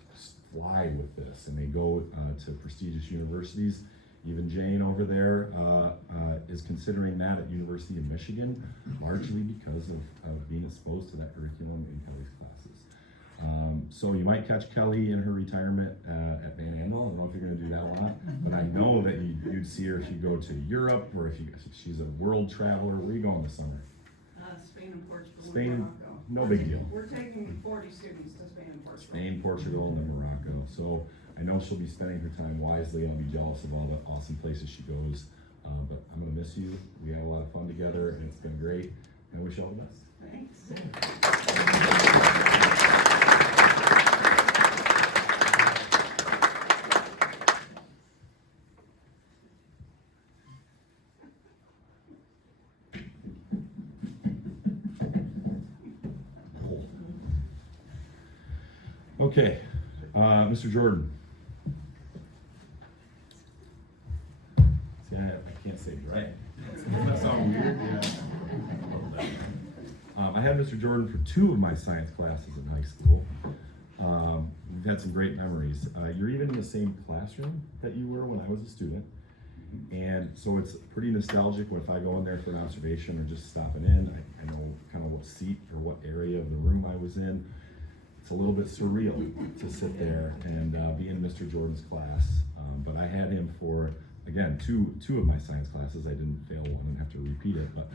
fly with this, and they go to prestigious universities. Even Jane over there is considering that at University of Michigan, largely because of being exposed to that curriculum in Kelly's classes. So you might catch Kelly in her retirement at Van Andel. I don't know if you're going to do that a lot, but I know that you'd see her if you go to Europe, or if she's a world traveler. Where are you going this summer? Spain and Portugal. Spain, and Morocco. no big deal. We're taking 40 students to Spain and Portugal. Spain, Portugal, and then Morocco. So I know she'll be spending her time wisely. I'll be jealous of all the awesome places she goes. But I'm going to miss you. We had a lot of fun together, and it's been great. And I wish you all the best. Thanks. Okay, Mr. Jordan. See, I can't say right. Doesn't that sound weird? Yeah. I had Mr. Jordan for 2 of my science classes in high school. We've had some great memories. You're even in the same classroom that you were when I was a student. And so it's pretty nostalgic if I go in there for an observation or just stopping in. I know kind of what seat or what area of the room I was in. It's a little bit surreal to sit there and be in Mr. Jordan's class. But I had him for, again, two of my science classes. I didn't fail one and have to repeat it. But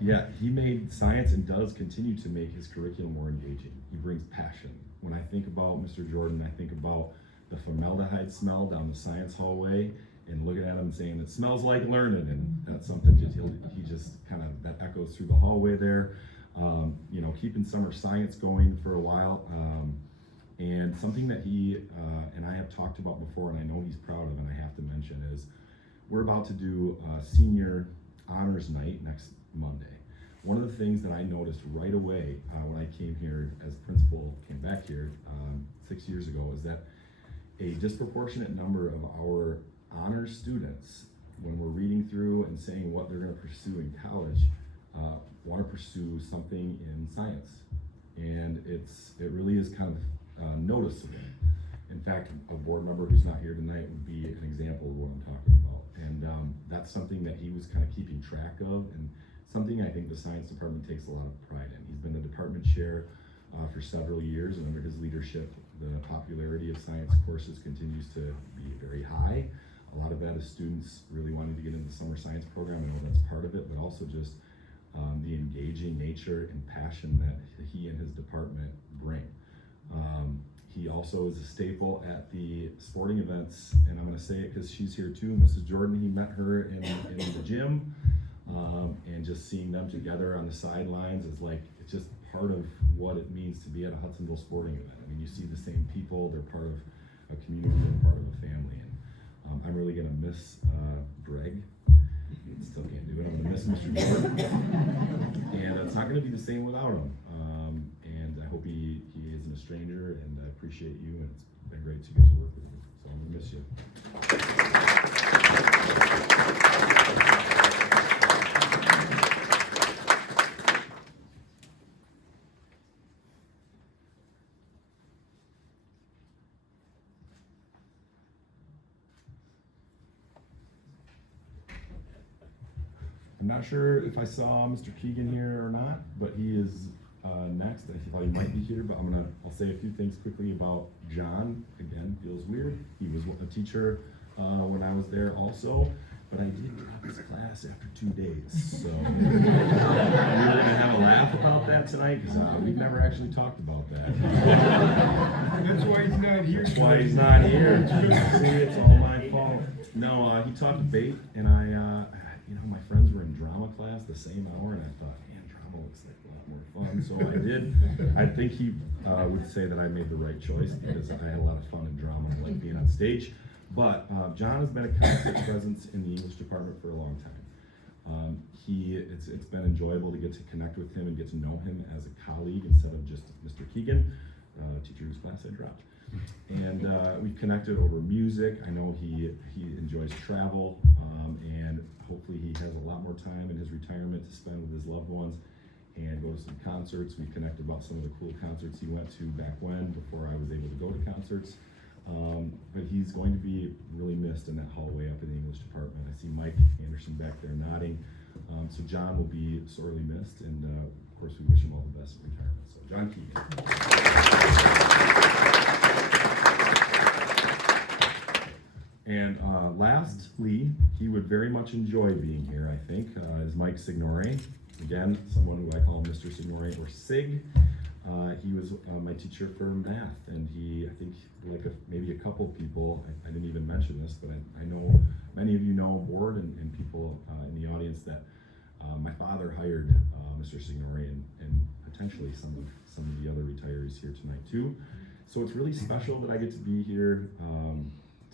yeah, he made science and does continue to make his curriculum more engaging. He brings passion. When I think about Mr. Jordan, I think about the formaldehyde smell down the science hallway and looking at him and saying, it smells like learning. And that's something he just kind of, that echoes through the hallway there. You know, keeping summer science going for a while. And something that he and I have talked about before, and I know he's proud of, and I have to mention, is we're about to do a senior honors night next Monday. One of the things that I noticed right away when I came here as principal, came back here 6 years ago, is that a disproportionate number of our honors students, when we're reading through and saying what they're going to pursue in college, want to pursue something in science. And it really is kind of noticeable. In fact, a board member who's not here tonight would be an example of what I'm talking about. And that's something that he was kind of keeping track of, and something I think the science department takes a lot of pride in. He's been the department chair for several years, and under his leadership, the popularity of science courses continues to be very high. A lot of that is students really wanting to get into the summer science program. I know that's part of it, but also just the engaging nature and passion that he and his department bring. He also is a staple at the sporting events, and I'm going to say it because she's here too. Mrs. Jordan, he met her in the gym, and just seeing them together on the sidelines is like, it's just part of what it means to be at a Hudsonville sporting event. I mean, you see the same people, they're part of a community, they're part of a family, and I'm really going to miss Greg. Still can't do it. I'm going to miss Mr. Jordan, and it's not going to be the same without him. And I hope he isn't a stranger, and I appreciate you, and it's been great to get to work with you. So I'm going to miss you. I'm not sure if I saw Mr. Keegan here or not, but he is next. I thought he might be here, but I'll say a few things quickly about John. Again, feels weird. He was a teacher when I was there also, but I did drop his class after 2 days. So we're gonna have a laugh about that tonight, because we've never actually talked about that. That's why he's not here. That's why he's not here. See, it's all my fault. No, he taught debate, and you know, my friends were in drama class the same hour, and I thought, man, drama looks like a lot more fun. So I did. I think he would say that I made the right choice, because I had a lot of fun in drama and I like being on stage. But John has been a constant presence in the English department for a long time. It's been enjoyable to get to connect with him and get to know him as a colleague instead of just Mr. Keegan, teacher whose class I dropped. And we've connected over music. I know he enjoys travel, and hopefully he has a lot more time in his retirement to spend with his loved ones and go to some concerts. We connected about some of the cool concerts he went to back when, before I was able to go to concerts. But he's going to be really missed in that hallway up in the English department. I see Mike Anderson back there nodding. So John will be sorely missed, and of course we wish him all the best in retirement. So John Keegan. And lastly, he would very much enjoy being here, I think, is Mike Signore. Again, someone who I call Mr. Signore or Sig. He was my teacher for math, and I think like maybe a couple people, I didn't even mention this, but I know many of you know, board and people in the audience, that my father hired Mr. Signore and potentially some of the other retirees here tonight too. So it's really special that I get to be here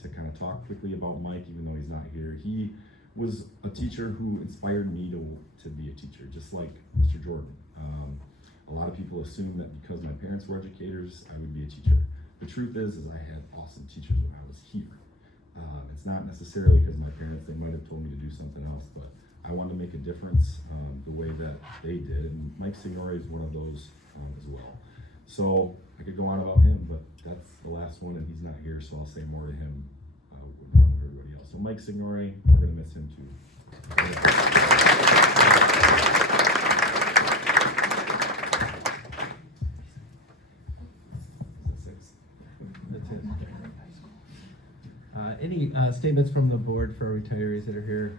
to kind of talk quickly about Mike, even though he's not here. He was a teacher who inspired me to be a teacher, just like Mr. Jordan. A lot of people assume that because my parents were educators, I would be a teacher. The truth is I had awesome teachers when I was here. It's not necessarily because my parents, they might have told me to do something else, but I wanted to make a difference the way that they did, and Mike Signore is one of those as well. So I could go on about him, but that's the last one, and he's not here, so I'll say more to him in front of everybody else. So Mike Signore, we're gonna miss him too. Any statements from the board for our retirees that are here?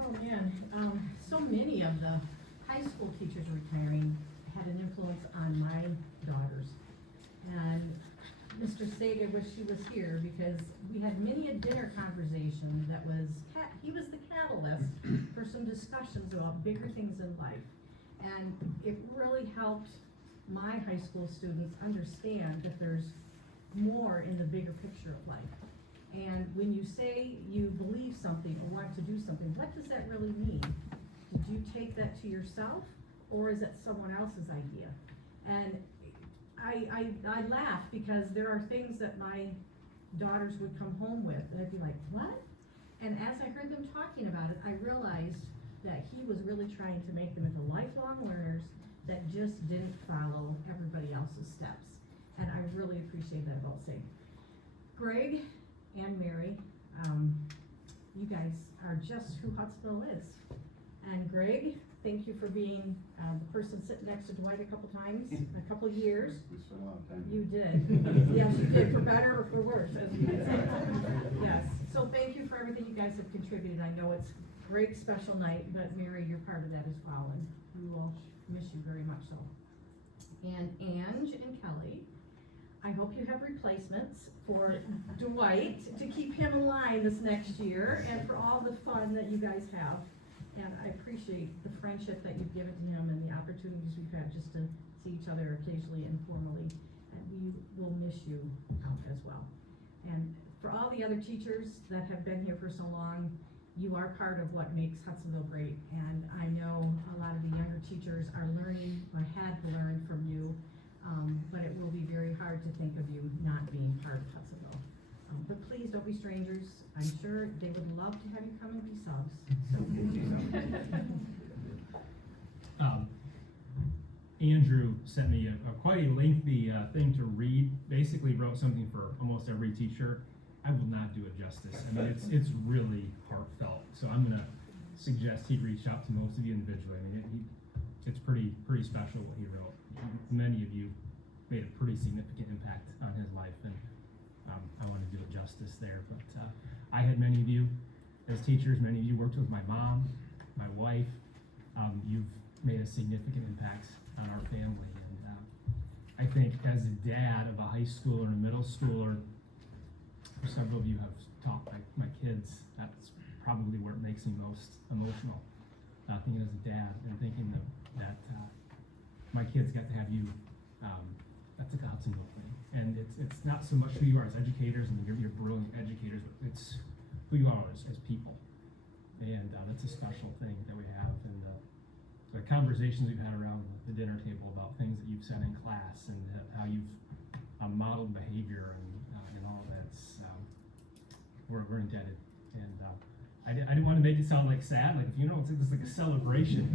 Oh man, so many of the high school teachers retiring had an influence on my daughters. And Mr. Sager wish he was here because we had many a dinner conversation that was, he was the catalyst for some discussions about bigger things in life. And it really helped my high school students understand that there's more in the bigger picture of life. And when you say you believe something or want to do something, what does that really mean? Did you take that to yourself, or is it someone else's idea? And I laugh because there are things that my daughters would come home with, and I'd be like, what? And as I heard them talking about it, I realized that he was really trying to make them into lifelong learners that just didn't follow everybody else's steps. And I really appreciate that about Sig. Greg and Mary, you guys are just who Hudsonville is. And Greg, thank you for being the person sitting next to Dwight a couple times, a couple years. We spent a lot of time. You did. Yes, you did, for better or for worse, as we would say. Yes, so thank you for everything you guys have contributed. I know it's a great special night, but Mary, you're part of that as well, and we will miss you very much so. And Ange and Kelly, I hope you have replacements for Dwight to keep him in line this next year and for all the fun that you guys have. And I appreciate the friendship that you've given to him and the opportunities we've had just to see each other occasionally informally. And we will miss you as well. And for all the other teachers that have been here for so long, you are part of what makes Hudsonville great. And I know a lot of the younger teachers are learning or had learned from you. But it will be very hard to think of you not being part of Hudsonville. But please don't be strangers. I'm sure they would love to have you come and be subs. So. Andrew sent me a quite a lengthy thing to read. Basically wrote something for almost every teacher. I will not do it justice. I mean, it's really heartfelt. So I'm gonna suggest he reach out to most of you individually. I mean, it's pretty special what he wrote. Many of you made a pretty significant impact on his life, and I want to do it justice there. But I had many of you as teachers. Many of you worked with my mom, my wife. You've made a significant impact on our family, and I think as a dad of a high schooler and a middle schooler, several of you have taught my kids. That's probably where it makes me most emotional. Thinking as a dad and thinking that my kids got to have you. That's a Hudsonville thing, and it's not so much who you are as educators, and you're brilliant educators, but it's who you are as people, and that's a special thing that we have. And the conversations we've had around the dinner table about things that you've said in class and how you've modeled behavior and all of that's we're indebted. And I didn't want to make it sound like sad, like, you know, it's like a celebration.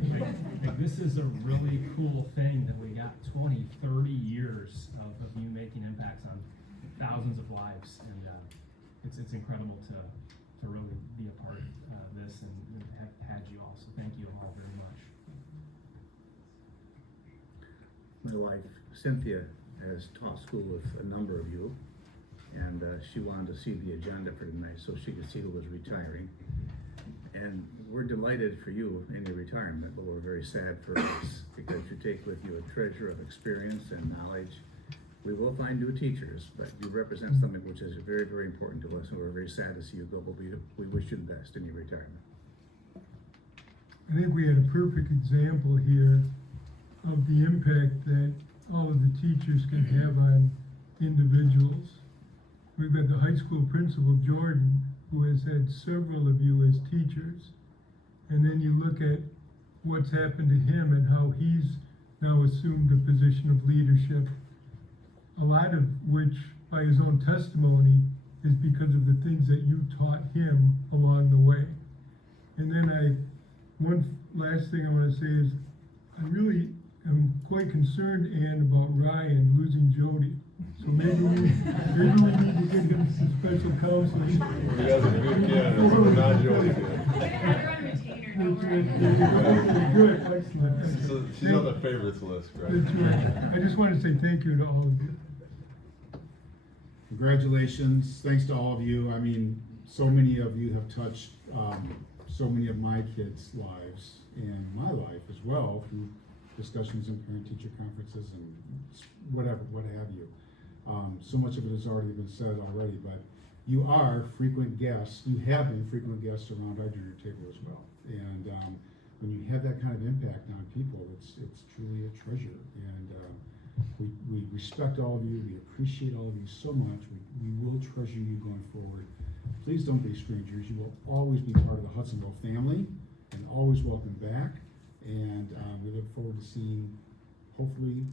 Like this is a really cool thing that we got 20, 30 years of you making impacts on thousands of lives, and it's incredible to really be a part of this and have had you all. So thank you all very much. My wife, Cynthia, has taught school with a number of you, and she wanted to see the agenda for tonight so she could see who was retiring. And we're delighted for you in your retirement, but we're very sad for us because you take with you a treasure of experience and knowledge. We will find new teachers, but you represent something which is very, very important to us, and we're very sad to see you go, but we wish you the best in your retirement. I think we had a perfect example here of the impact that all of the teachers can have on individuals. We've got the high school principal, Jordan, who has had several of you as teachers. And then you look at what's happened to him and how he's now assumed a position of leadership, a lot of which, by his own testimony, is because of the things that you taught him along the way. And then one last thing I want to say is, I really am quite concerned, Ann, about Ryan losing Jody. So maybe we need to get him some special counseling. We got a good candidate, we're not Jody good. Good, excellent. So she's on the favorites list, right? That's right. I just want to say thank you to all of you. Congratulations, thanks to all of you. I mean, so many of you have touched so many of my kids' lives and my life as well through discussions in parent-teacher conferences and whatever, what have you. So much of it has already been said already, but you are frequent guests. You have been frequent guests around our dinner table as well. And when you have that kind of impact on people, it's truly a treasure. And we respect all of you. We appreciate all of you so much. We will treasure you going forward. Please don't be strangers. You will always be part of the Hudsonville family and always welcome back. And we look forward to seeing, hopefully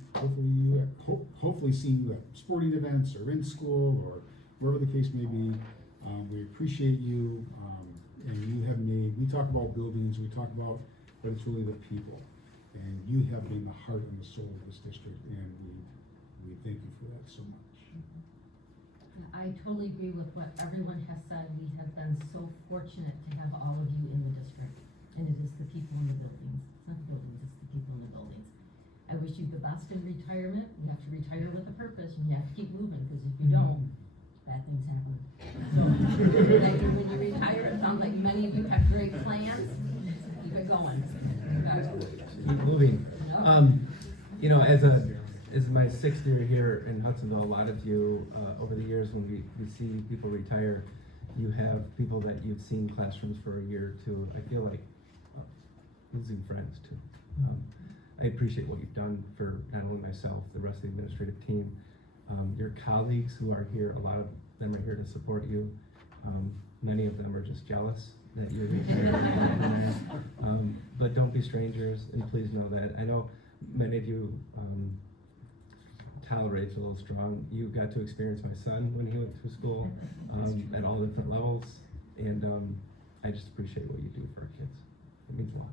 seeing you at sporting events or in school or wherever the case may be. We appreciate you, and you have made, we talk about buildings, we talk about, but it's really the people. And you have been the heart and the soul of this district, and we thank you for that so much. I totally agree with what everyone has said. We have been so fortunate to have all of you in the district. And it is the people in the buildings. It's not the buildings, it's the people in the buildings. I wish you the best in retirement. You have to retire with a purpose, and you have to keep moving, because if you don't, bad things happen. So, like when you retire, it sounds like many of you have great plans. Keep it going. Keep moving. You know, as my 6th year here in Hudsonville, a lot of you, over the years when we see people retire, you have people that you've seen classrooms for a year or two. I feel like losing friends too. I appreciate what you've done for not only myself, the rest of the administrative team, your colleagues who are here. A lot of them are here to support you. Many of them are just jealous that you're here. But don't be strangers, and please know that. I know many of you tolerate's a little strong. You got to experience my son when he went through school at all different levels, and I just appreciate what you do for our kids. It means a lot.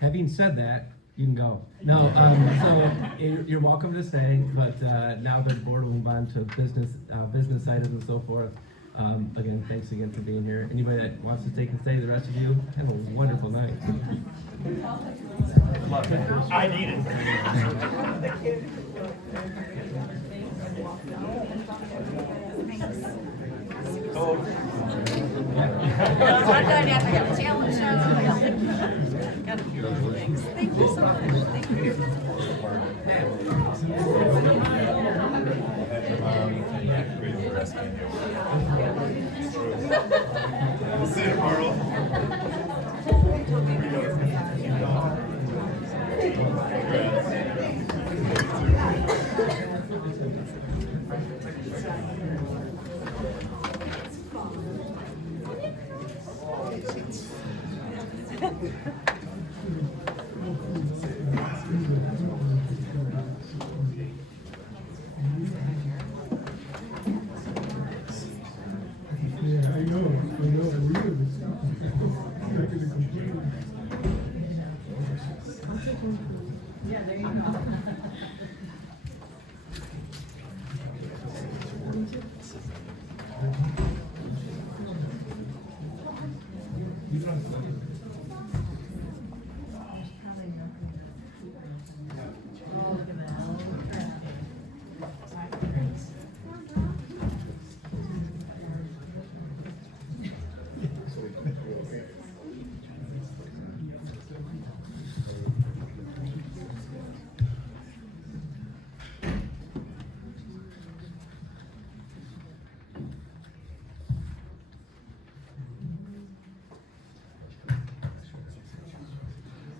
Having said that, you can go. No, so you're welcome to stay, but now the board will move on to business items and so forth. Again, thanks again for being here. Anybody that wants to take and stay, the rest of you, have a wonderful night. I need it. Oh. I got a talent show. Got a few other things. Thank you so much. Thank you. See you tomorrow. Yeah, I know, really. I'm not gonna complain. Yeah, there you go. Oh, look at that.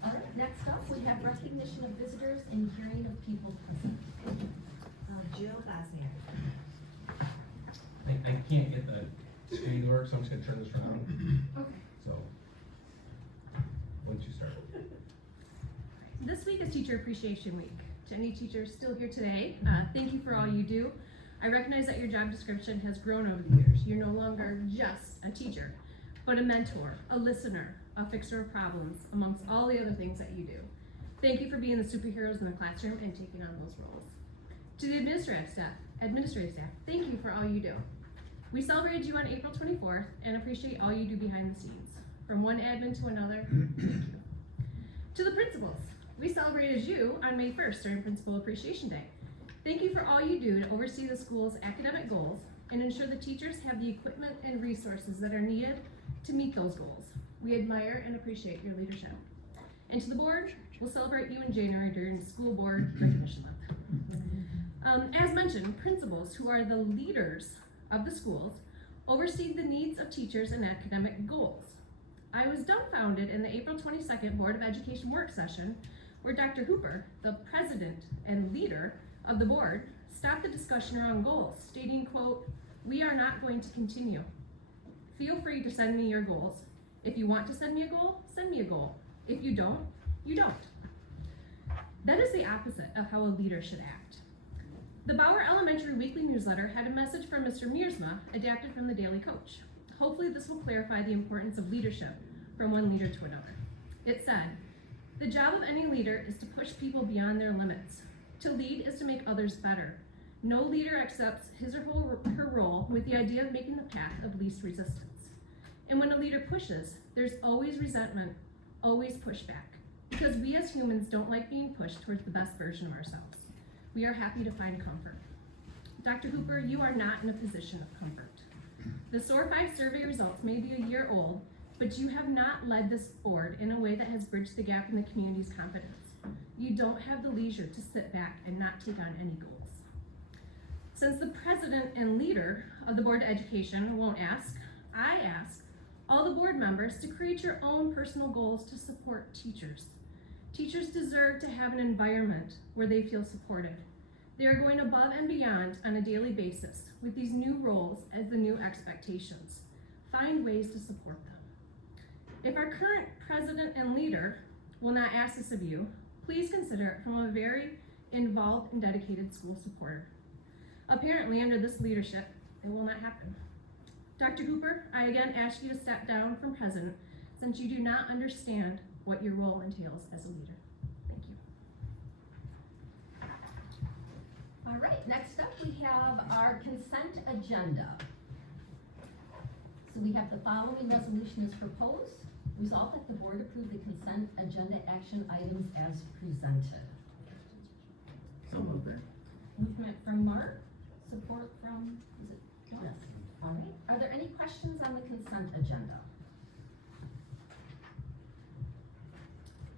All right, next up, we have recognition of visitors and hearing of people present. Jill Bosniak. I can't get the screen to work, so I'm just gonna turn this around. Okay. So, once you start. This week is Teacher Appreciation Week. To any teachers still here today, thank you for all you do. I recognize that your job description has grown over the years. You're no longer just a teacher, but a mentor, a listener, a fixer of problems, amongst all the other things that you do. Thank you for being the superheroes in the classroom and taking on those roles. To the administrative staff, thank you for all you do. We celebrated you on April 24th and appreciate all you do behind the scenes. From one admin to another, thank you. To the principals, we celebrated you on May 1st during Principal Appreciation Day. Thank you for all you do to oversee the school's academic goals and ensure the teachers have the equipment and resources that are needed to meet those goals. We admire and appreciate your leadership. And to the board, we'll celebrate you in January during School Board Recognition Month. As mentioned, principals, who are the leaders of the schools, oversee the needs of teachers and academic goals. I was dumbfounded in the April 22nd Board of Education work session where Dr. Hooper, the president and leader of the board, stopped the discussion around goals, stating, quote, "We are not going to continue. Feel free to send me your goals. If you want to send me a goal, send me a goal. If you don't, you don't." That is the opposite of how a leader should act. The Bauer Elementary Weekly Newsletter had a message from Mr. Mearsma, adapted from the Daily Coach. Hopefully this will clarify the importance of leadership from one leader to another. It said, "The job of any leader is to push people beyond their limits. To lead is to make others better. No leader accepts his or her role with the idea of making the path of least resistance. And when a leader pushes, there's always resentment, always pushback, because we as humans don't like being pushed towards the best version of ourselves. We are happy to find comfort. Dr. Hooper, you are not in a position of comfort. The SOAR 5 survey results may be a year old, but you have not led this board in a way that has bridged the gap in the community's confidence. You don't have the leisure to sit back and not take on any goals. Since the president and leader of the Board of Education won't ask, I ask all the board members to create your own personal goals to support teachers. Teachers deserve to have an environment where they feel supported. They are going above and beyond on a daily basis with these new roles as the new expectations. Find ways to support them. If our current president and leader will not ask this of you, please consider it from a very involved and dedicated school supporter. Apparently, under this leadership, it will not happen. Dr. Hooper, I again ask you to step down from president since you do not understand what your role entails as a leader. Thank you. All right, next up we have our consent agenda. So we have the following resolution is proposed. Resolved that the board approve the consent agenda action items as presented. So moved. Movement from Mark, support from, is it John? Yes. All right, are there any questions on the consent agenda?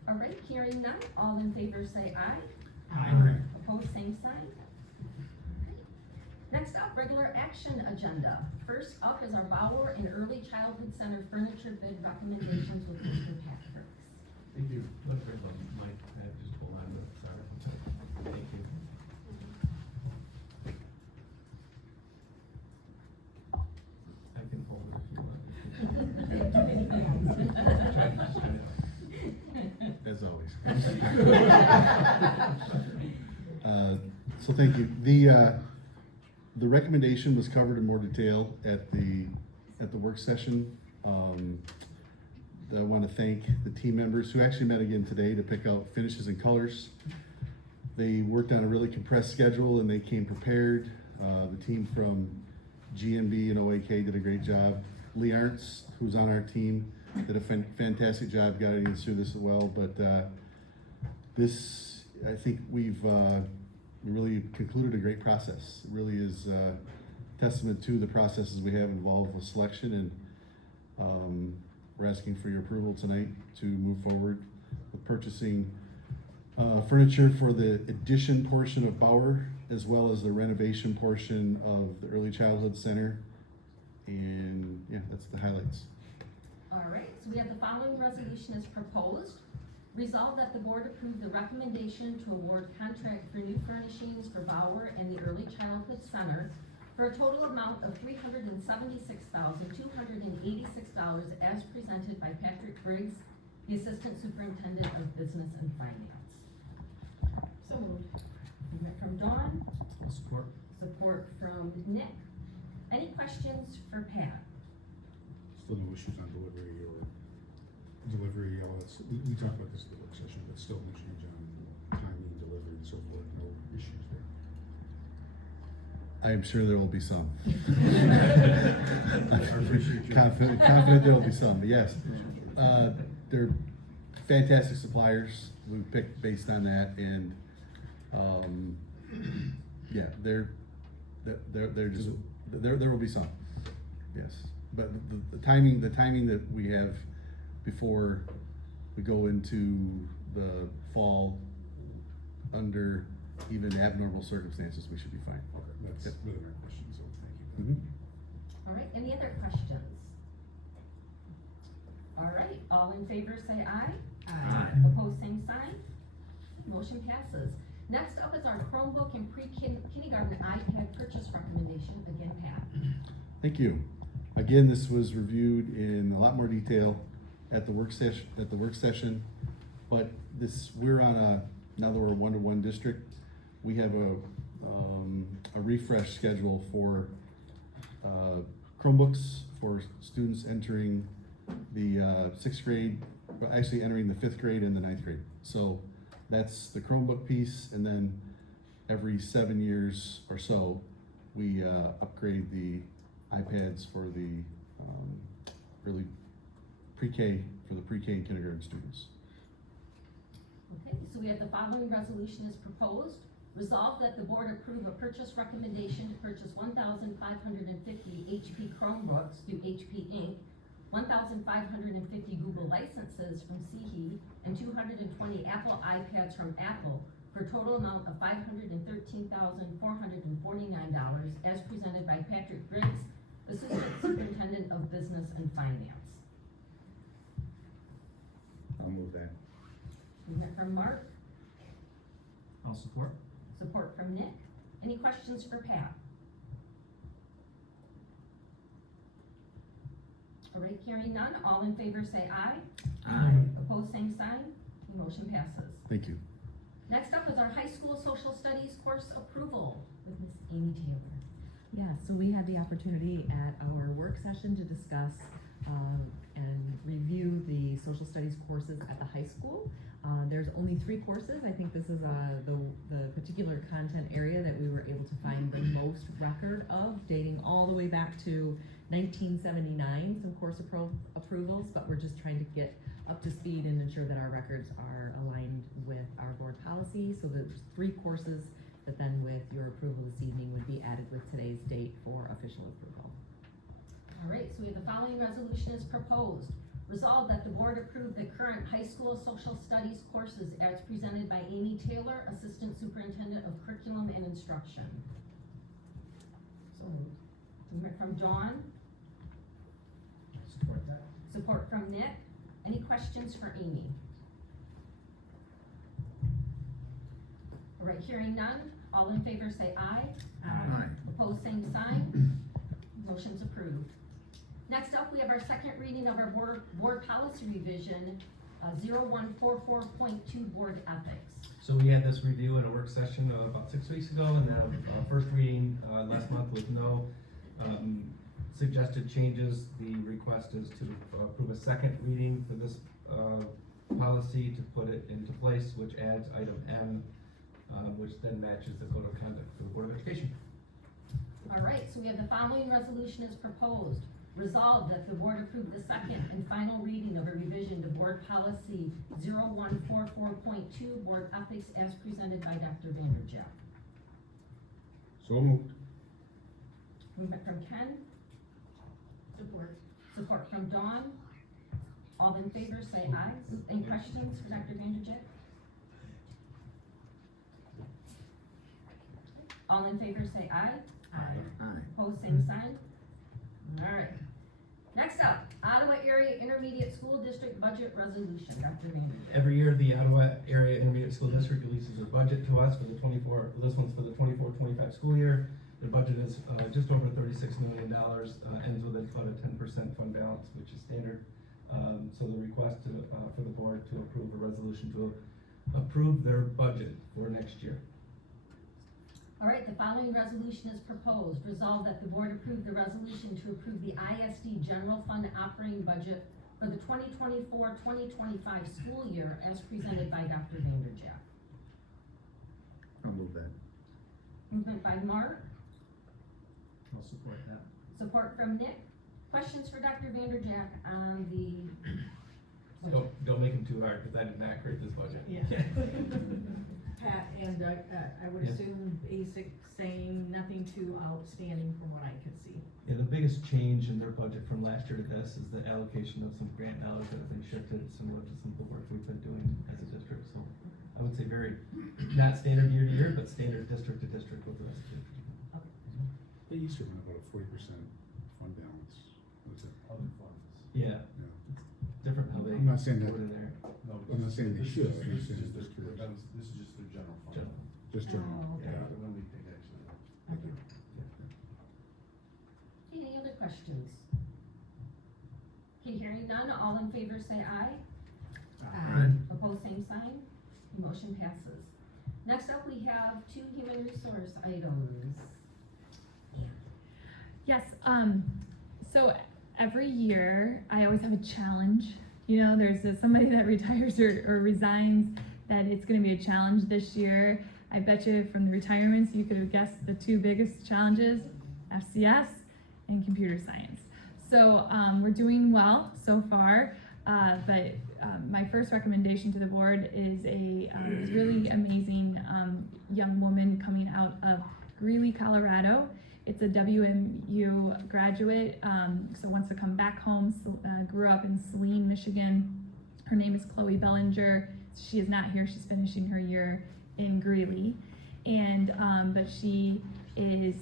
All right, hearing none, all in favor say aye. Aye. Opposed, same sign. Next up, regular action agenda. First up is our Bauer and Early Childhood Center furniture bid recommendations with Mr. Patrick. Thank you. Look for the mic. Just hold on to it. Sorry. Thank you. I can hold it if you want. As always. So thank you. The recommendation was covered in more detail at the work session. I want to thank the team members who actually met again today to pick out finishes and colors. They worked on a really compressed schedule and they came prepared. The team from GMB and OAK did a great job. Lee Arntz, who's on our team, did a fantastic job guiding us through this as well. But this, I think we really concluded a great process. It really is a testament to the processes we have involved with selection, and we're asking for your approval tonight to move forward with purchasing furniture for the addition portion of Bauer, as well as the renovation portion of the Early Childhood Center. And yeah, that's the highlights. All right, so we have the following resolution as proposed. Resolved that the board approve the recommendation to award contract for new furnishings for Bauer and the Early Childhood Center for a total amount of $376,286 as presented by Patrick Briggs, the Assistant Superintendent of Business and Finance. So moved. Movement from Dawn. Support. Support support from Nick. Any questions for Pat? Still no issues on delivery, all that's, we talked about this at the work session, but still no change on timing, delivery, and so forth, no issues there. I am sure there will be some. I appreciate you. Confident there will be some, but yes. They're fantastic suppliers. We picked based on that, and yeah, they're just there will be some, yes. But the timing that we have before we go into the fall, under even abnormal circumstances, we should be fine. Okay, that's Yep. really my question, so thank you. All right, any other questions? All right, all in favor say aye. Aye. Opposed, same sign. Motion passes. Next up is our Chromebook and pre-kindergarten iPad purchase recommendation. Again, Pat. Thank you. Again, this was reviewed in a lot more detail at the work session, but we're on now that we're a one-to-one district, we have a refresh schedule for Chromebooks for students entering the 6th grade, but actually entering the 5th grade and the 9th grade. So that's the Chromebook piece, and then every 7 years or so, we upgrade the iPads for the early pre-K, for the pre-K and kindergarten students. Okay, so we have the following resolution is proposed. Resolved that the board approve a purchase recommendation to purchase 1,550 HP Chromebooks through HP Inc., 1,550 Google licenses from CHE, and 220 Apple iPads from Apple for a total amount of $513,449 as presented by Patrick Briggs, Assistant Superintendent of Business and Finance. I'll move that. Movement from Mark, I'll support. support from Nick. Any questions for Pat? All right, hearing none, all in favor say aye. Aye. Opposed, same sign. Motion passes. Thank you. Next up is our high school social studies course approval with Ms. Amy Taylor. Yeah, so we had the opportunity at our work session to discuss and review the social studies courses at the high school. There's only 3 courses. I think this is the particular content area that we were able to find the most record of, dating all the way back to 1979, some course approvals, but we're just trying to get up to speed and ensure that our records are aligned with our board policy. So there's 3 courses that then with your approval this evening would be added with today's date for official approval. All right, so we have the following resolution is proposed. Resolved that the board approve the current high school social studies courses as presented by Amy Taylor, Assistant Superintendent of Curriculum and Instruction. So moved. Movement from Dawn, Support that. support from Nick. Any questions for Amy? All right, hearing none, all in favor say aye. Aye. Opposed, same sign. Motion's approved. Next up, we have our second reading of our board policy revision, 0144.2 board ethics. So we had this review in a work session about 6 weeks ago, and then a first reading last month with no suggested changes. The request is to approve a second reading for this policy to put it into place, which adds item M, which then matches the code of conduct for the Board of Education. All right, so we have the following resolution is proposed. Resolved that the board approve the second and final reading of a revision to board policy 0144.2 board ethics as presented by Dr. Vanderjagt. So moved. Movement from Ken. Support. Support from Dawn. All in favor say aye. Any questions for Dr. Vanderjagt? All in favor say aye. Aye. Opposed, same sign. All right. Next up, Ottawa Area Intermediate School District Budget Resolution. Dr. Vanderjagt. Every year, the Ottawa Area Intermediate School District releases their budget to us for the this one's for the 24-25 school year. The budget is just over $36 million, ends with about a 10% fund balance, which is standard. So the request for the board to approve a resolution to approve their budget for next year. All right, the following resolution is proposed. Resolved that the board approve the resolution to approve the ISD general fund operating budget for the 2024-2025 school year as presented by Dr. Vanderjack. I'll move that. Movement by Mark, I'll support that. support from Nick. Questions for Dr. Vanderjack on the Don't make them too hard, because I did not create this budget. Yeah. Pat, and I would Yeah. assume basic, same, nothing too outstanding from what I could see. Yeah, the biggest change in their budget from last year to this is the allocation of some grant dollars that have been shifted, similar to some of the work we've been doing as a district, so I would say very, not standard year to year, but standard district to district with the rest of the district. They used to run about a 40% fund balance. What is it? Other funds. Yeah, Yeah. different how they I'm not saying that- put it in there. No, I'm not saying they this is should, just- I'm This saying is just just curious. this is just the general fund. General. Just general. Oh, okay. Yeah, the one we think actually. Okay. Any other questions? Okay, hearing none, all in favor say aye. Aye. Opposed, same sign. Motion passes. Next up, we have 2 human resource items. Yes, so every year I always have a challenge. You know, there's somebody that retires or resigns that it's going to be a challenge this year. I bet you from the retirements you could have guessed the 2 biggest challenges, FCS and computer science. So we're doing well so far, but my first recommendation to the board is a really amazing young woman coming out of Greeley, Colorado. It's a WMU graduate, so wants to come back home, grew up in Saline, Michigan. Her name is Chloe Bellinger. She is not here, she's finishing her year in Greeley. And, but she is,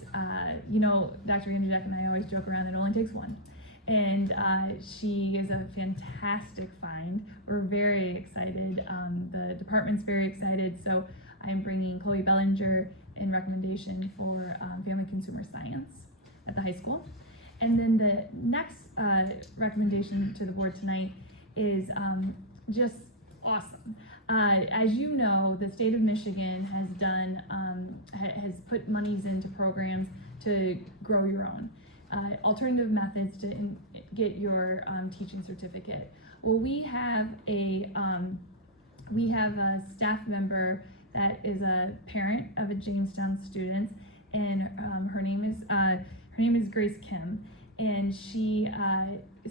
you know, Dr. Vanderjack and I always joke around that it only takes one. And she is a fantastic find. We're very excited. The department's very excited. So I'm bringing Chloe Bellinger in recommendation for family consumer science at the high school. And then the next recommendation to the board tonight is just awesome. As you know, the state of Michigan has done, has put monies into programs to grow your own. Alternative methods to get your teaching certificate. Well, we have a staff member that is a parent of a Jamestown student, and her name is Grace Kim, and she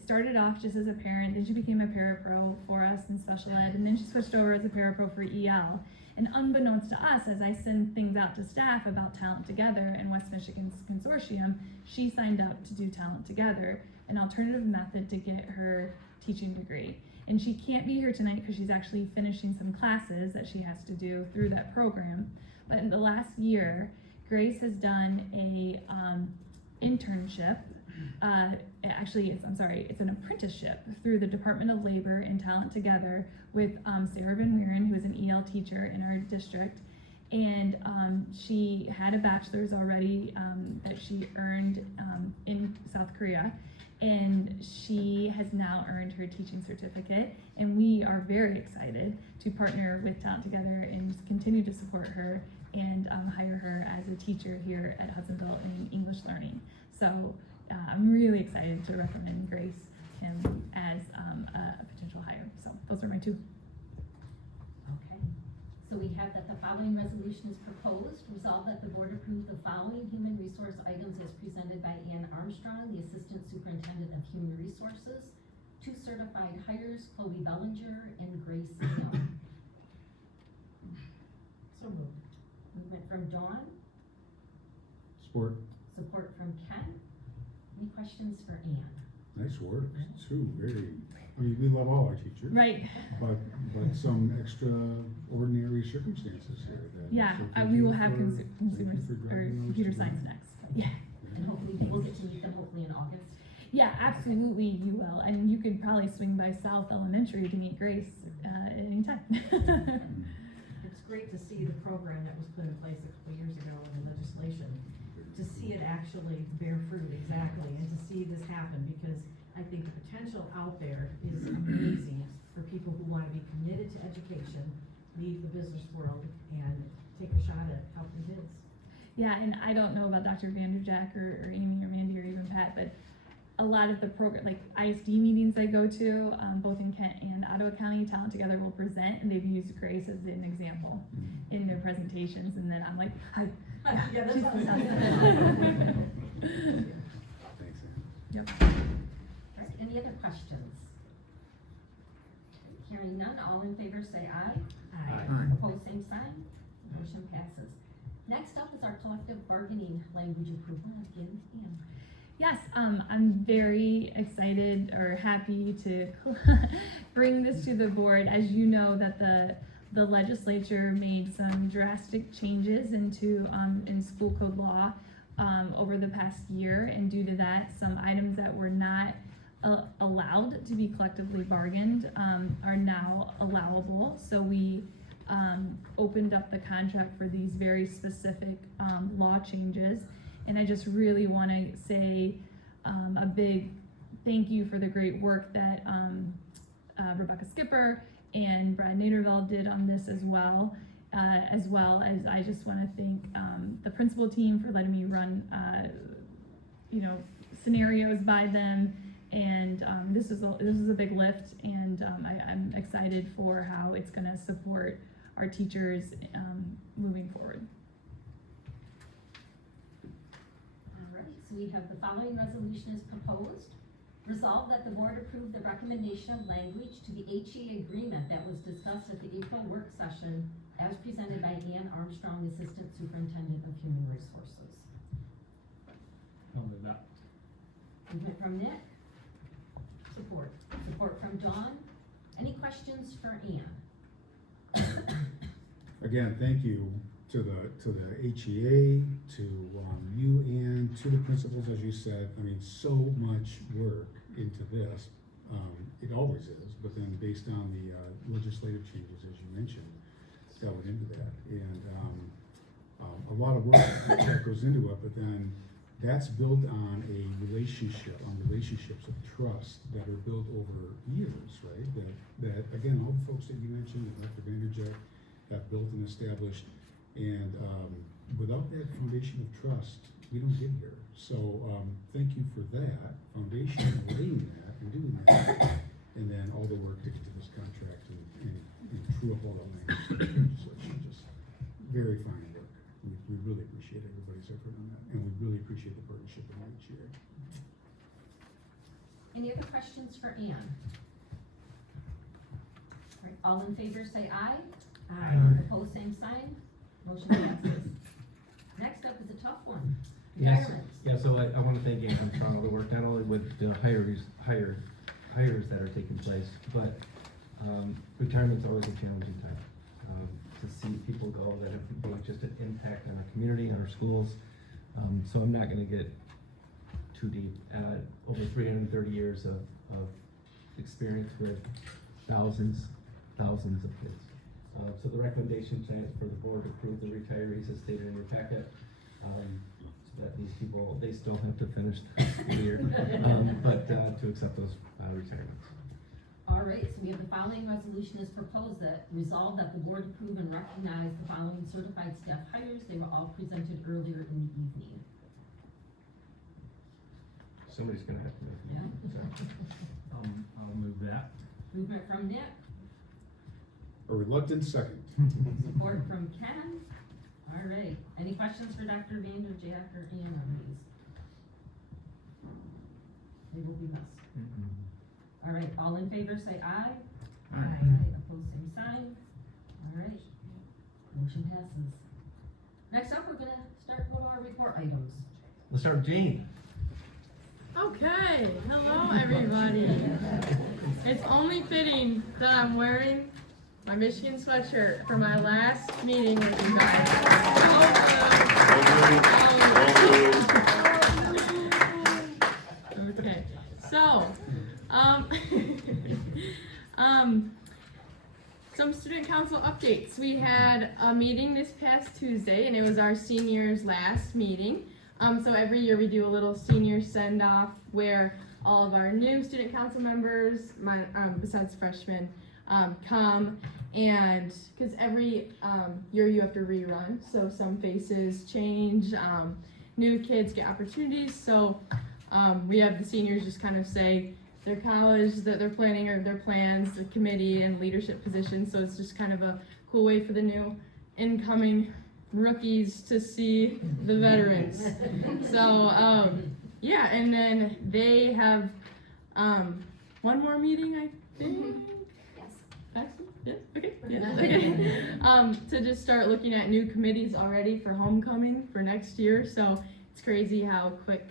started off just as a parent, then she became a parapro for us in special ed, and then she switched over as a parapro for EL. And unbeknownst to us, as I send things out to staff about Talent Together and West Michigan's consortium, she signed up to do Talent Together, an alternative method to get her teaching degree. And she can't be here tonight because she's actually finishing some classes that she has to do through that program. But in the last year, Grace has done a internship. It's an apprenticeship through the Department of Labor and Talent Together with Sarah Van Wieren, who is an EL teacher in our district. And she had a bachelor's already that she earned in South Korea. And she has now earned her teaching certificate. And we are very excited to partner with Talent Together and continue to support her and hire her as a teacher here at Hudsonville in English learning. So I'm really excited to recommend Grace Kim as a potential hire. So those are my 2. Okay. So we have that the following resolution is proposed. Resolved that the board approve the following human resource items as presented by Ann Armstrong, the Assistant Superintendent of Human Resources. 2 certified hires, Chloe Bellinger and Grace Kim. So moved. Movement from Dawn, Support. support from Ken. Any questions for Ann? Nice work, too, very, I mean, we love all our teachers. Right. But some extraordinary circumstances here. Yeah, so thank we you will have for- consumers thank you for or driving those computer to science work. next. Yeah. And hopefully we'll get to meet them hopefully in August. Yeah, absolutely you will. And you could probably swing by South Elementary to meet Grace at any time. It's great to see the program that was put in place a couple years ago in the legislation, to see it actually bear fruit, exactly, and to see this happen, because I think the potential out there is amazing for people who want to be committed to education, leave the business world, and take a shot at helping kids. Yeah, and I don't know about Dr. Vanderjack or Amy or Mandy or even Pat, but a lot of the program, like ISD meetings I go to, both in Kent and Ottawa County, Talent Together will present, and they've used Grace as an example in their presentations, and then I'm like, hi. Yeah, that's what Yep. All right, any other questions? Hearing none, all in favor say aye. Aye. Opposed, same sign. Motion passes. Next up is our collective bargaining language approval. Again, Ann. Yes, I'm very excited or happy to bring this to the board. As you know, that the legislature made some drastic changes into in school code law over the past year, and due to that, some items that were not allowed to be collectively bargained are now allowable. So we opened up the contract for these very specific law changes. And I just really want to say a big thank you for the great work that Rebecca Skipper and Brad Naderville did on this as well as I just want to thank the principal team for letting me run, scenarios by them. And this is a big lift, and I'm excited for how it's going to support our teachers moving forward. So we have the following resolution is proposed. Resolved that the board approve the recommendation of language to the HEA agreement that was discussed at the April work session as presented by Ann Armstrong, Assistant Superintendent of Human Resources. I'll move that. Movement from Nick. Support. Support from Dawn. Any questions for Ann? Again, thank you to the HEA, to you, and to the principals, as you said. I mean, so much work into this. It always is, but then based on the legislative changes, as you mentioned, that went into that. And a lot of work that goes into it, but then that's built on relationships of trust that are built over years, right? That again, all the folks that you mentioned, and Dr. Vanderjack, have built and established. And without that foundation of trust, we don't get here. So thank you for that foundation, laying that and doing that, and then all the work to get to this contract and true up all the language legislation. Just very fine work. We really appreciate everybody's effort on that, and we really appreciate the partnership of each year. Any other questions for Ann? All right, all in favor say aye. Aye. Opposed, same sign. Motion passes. Next up is a tough one. Yes, Retirements. yeah, so I want to thank Ann Armstrong for the work, not only with the hires that are taking place, but retirement's always a challenging time. To see people go that have made just an impact on our community and our schools. So I'm not gonna get too deep. Over 330 years of experience with thousands of kids. So the recommendation tonight is for the board to approve the retirees as stated in your packet. So that these people, they still have to finish the school year, but to accept those retirements. All right, so we have the following resolution is proposed that resolve that the board approve and recognize the following certified staff hires. They were all presented earlier in the evening. Somebody's gonna have to make Yeah. I'll move that. Movement from Nick, A reluctant second. support from Ken. All right, any questions for Dr. Vanderjack or Ann on these? They will be missed. All right, all in favor say aye. Aye. Opposed, same sign. All right, motion passes. Next up, we're gonna start with our report items. Let's start with Jane. Okay, hello everybody. It's only fitting that I'm wearing my Michigan sweatshirt for my last meeting with you guys. Okay, so, some student council updates. We had a meeting this past Tuesday, and it was our seniors' last meeting. So every year we do a little senior send-off where all of our new student council members, besides freshmen, come and because every year you have to rerun, so some faces change, new kids get opportunities. So we have the seniors just kind of say their college that they're planning or their plans, the committee and leadership positions. So it's just kind of a cool way for the new incoming rookies to see the veterans. So yeah, and then they have one more meeting, I think. Actually, yes, okay, yes, okay. To just start looking at new committees already for homecoming for next year. So it's crazy how quick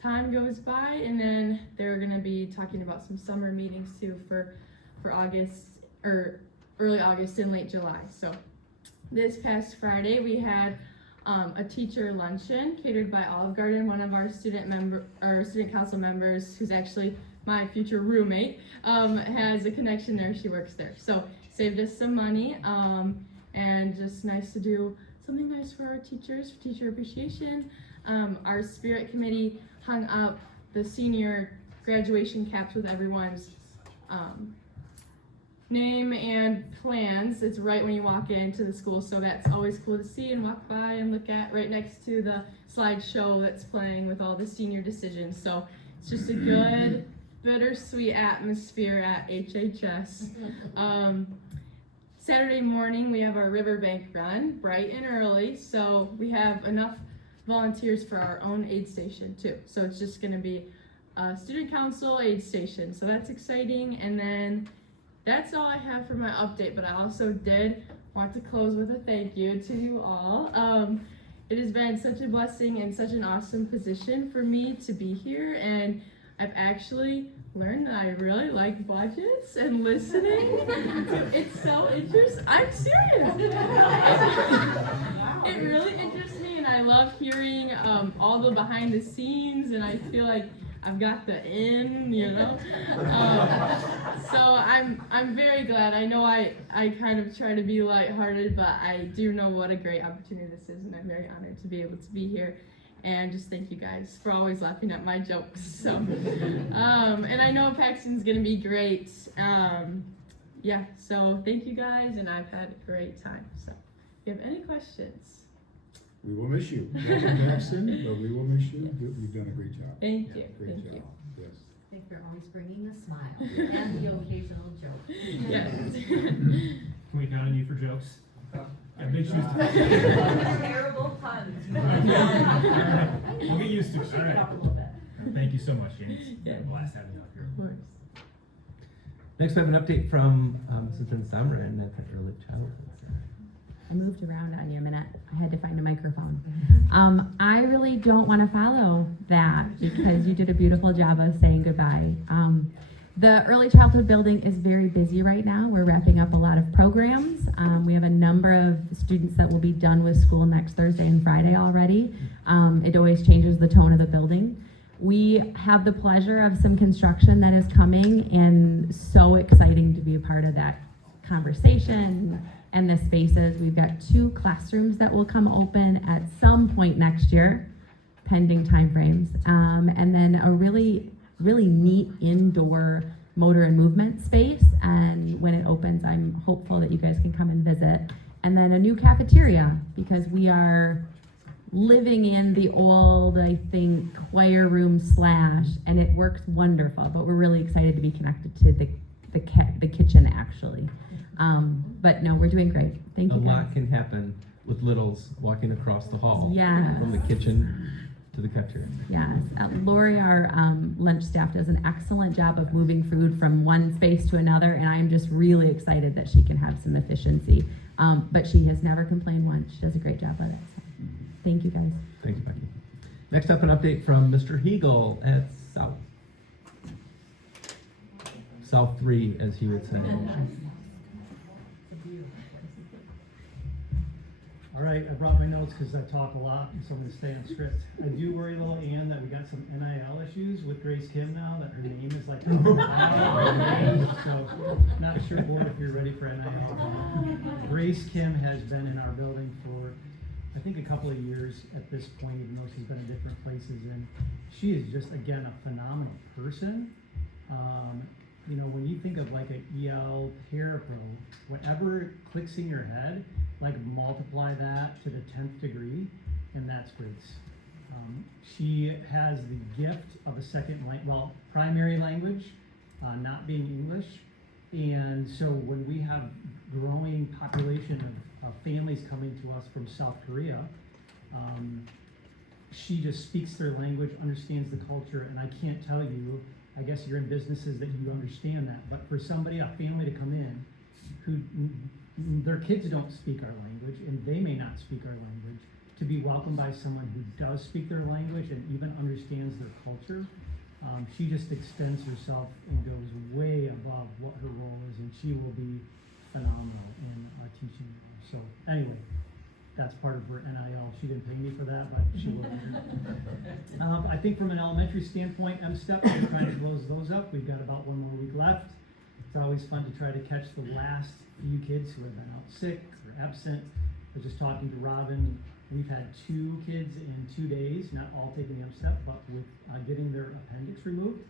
time goes by, and then they're gonna be talking about some summer meetings too for August or early August and late July. So this past Friday we had a teacher luncheon catered by Olive Garden. One of our student council members, who's actually my future roommate, has a connection there. She works there, so saved us some money, and just nice to do something nice for our teachers, for teacher appreciation. Our spirit committee hung up the senior graduation caps with everyone's name and plans. It's right when you walk into the school, so that's always cool to see and walk by and look at, right next to the slideshow that's playing with all the senior decisions. So it's just a good bittersweet atmosphere at HHS. Saturday morning we have our riverbank run, bright and early, so we have enough volunteers for our own aid station too. So it's just gonna be a student council aid station, so that's exciting. And then that's all I have for my update, but I also did want to close with a thank you to you all. It has been such a blessing and such an awesome position for me to be here, and I've actually learned that I really like budgets and listening. It's so interesting. I'm serious. It really interests me, and I love hearing all the behind the scenes, and I feel like I've got the in, you know. So I'm very glad. I know I kind of try to be lighthearted, but I do know what a great opportunity this is, and I'm very honored to be able to be here. And just thank you guys for always laughing at my jokes. So, and I know Paxton's gonna be great. Yeah, so thank you guys, and I've had a great time. So, if you have any questions. We will miss you. Welcome, Paxton, but we will miss you. You've done a great job. Thank you. Great Thank job. you. Yes. I think you're always bringing a smile and the occasional joke. Yes. Can we count on you for jokes? Yeah, big shoes to fill. Terrible puns. We'll get used to it. All right. Thank you so much, James. Yeah. It's been a blast having you up here. Of course. Next, we have an update from Mrs. Samran at the Early Childhood Center. I moved around on you a minute. I had to find a microphone. I really don't want to follow that because you did a beautiful job of saying goodbye. The early childhood building is very busy right now. We're wrapping up a lot of programs. We have a number of students that will be done with school next Thursday and Friday already. It always changes the tone of the building. We have the pleasure of some construction that is coming, and so exciting to be a part of that conversation and the spaces. We've got 2 classrooms that will come open at some point next year, pending timeframes, and then a really neat indoor motor and movement space. And when it opens, I'm hopeful that you guys can come and visit. And then a new cafeteria, because we are living in the old, I think, choir room / and it works wonderful, but we're really excited to be connected to the kitchen actually. But no, we're doing great. Thank you A guys. lot can happen with littles walking across the hall. Yes. From the kitchen to the cafeteria. Yes, Lori, our lunch staff, does an excellent job of moving food from one space to another, and I'm just really excited that she can have some efficiency. But she has never complained once. She does a great job of it. So, thank you, guys. Thank you, Becky. Next up, an update from Mr. Hegel at South 3, as he would say. All right, I brought my notes because I talk a lot, and so I'm going to stay on script. I do worry, little Ann, that we got some NIL issues with Grace Kim now, that her name is like, so not sure, board, if you're ready for NIL. Grace Kim has been in our building for, I think, a couple of years at this point, even though she's been in different places, and she is just, again, a phenomenal person. you know, when you think of like an EL parapro, whatever clicks in your head, like multiply that to the 10th degree, and that's Grace. She has the gift of a second primary language, not being English. And so when we have growing population of families coming to us from South Korea, she just speaks their language, understands the culture, and I can't tell you, I guess you're in businesses that you understand that, but for somebody, a family to come in who their kids don't speak our language and they may not speak our language, to be welcomed by someone who does speak their language and even understands their culture, she just extends herself and goes way above what her role is, and she will be phenomenal in teaching. So anyway, that's part of her NIL. She didn't pay me for that, but she will. I think from an elementary standpoint, M-STEP, we're trying to close those up. We've got about 1 more week left. It's always fun to try to catch the last few kids who have been out sick or absent. I was just talking to Robin. We've had 2 kids in 2 days, not all taking the M-STEP, but with getting their appendix removed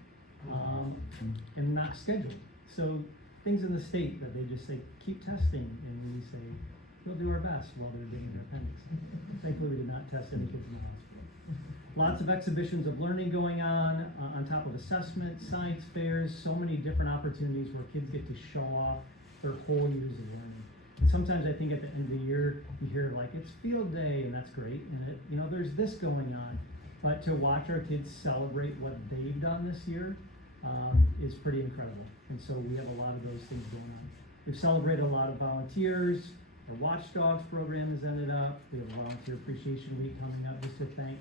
and not scheduled. So things in the state that they just say, keep testing, and we say, we'll do our best while they're getting their appendix. Thankfully, we did not test any kids in the hospital. Lots of exhibitions of learning going on top of assessment, science fairs, so many different opportunities where kids get to show off their whole years of learning. And sometimes I think at the end of the year, you hear like, it's field day, and that's great, and there's this going on. But to watch our kids celebrate what they've done this year is pretty incredible. And so we have a lot of those things going on. We've celebrated a lot of volunteers. Our Watchdogs program has ended up. We have a Volunteer Appreciation Week coming up just to thank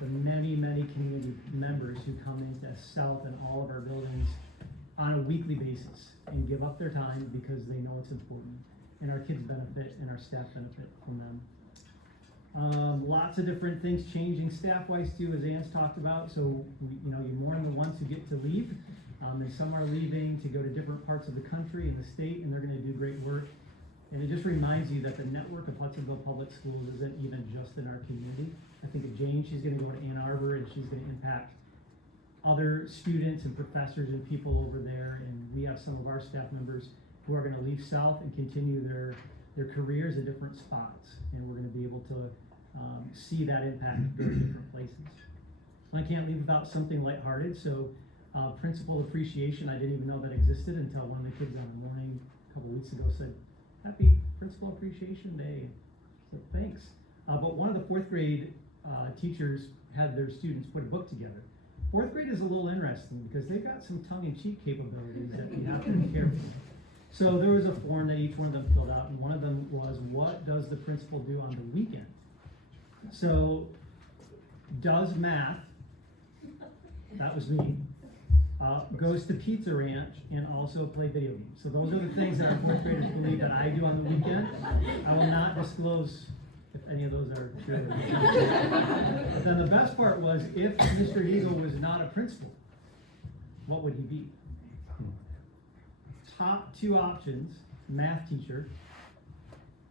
the many, many community members who come into South and all of our buildings on a weekly basis and give up their time because they know it's important. And our kids benefit and our staff benefit from them. Lots of different things changing staff-wise too, as Ann's talked about. So you mourn the ones who get to leave, and some are leaving to go to different parts of the country and the state, and they're going to do great work. And it just reminds you that the network of Hudsonville Public Schools isn't even just in our community. I think of Jane, she's going to go to Ann Arbor, and she's going to impact other students and professors and people over there. And we have some of our staff members who are going to leave South and continue their careers in different spots. And we're going to be able to see that impact very different places. And I can't leave without something lighthearted. So Principal Appreciation, I didn't even know that existed until one of the kids on the morning a couple weeks ago said, Happy Principal Appreciation Day. So thanks. But one of the 4th grade teachers had their students put a book together. 4th grade is a little interesting because they've got some tongue-in-cheek capabilities that you have to be careful. So there was a form that each one of them filled out, and one of them was, what does the principal do on the weekend? So, does math, that was me, goes to Pizza Ranch, and also play video games. So those are the things that our 4th graders believe that I do on the weekend. I will not disclose if any of those are true. Then the best part was, if Mr. Eagle was not a principal, what would he be? Top 2 options, math teacher,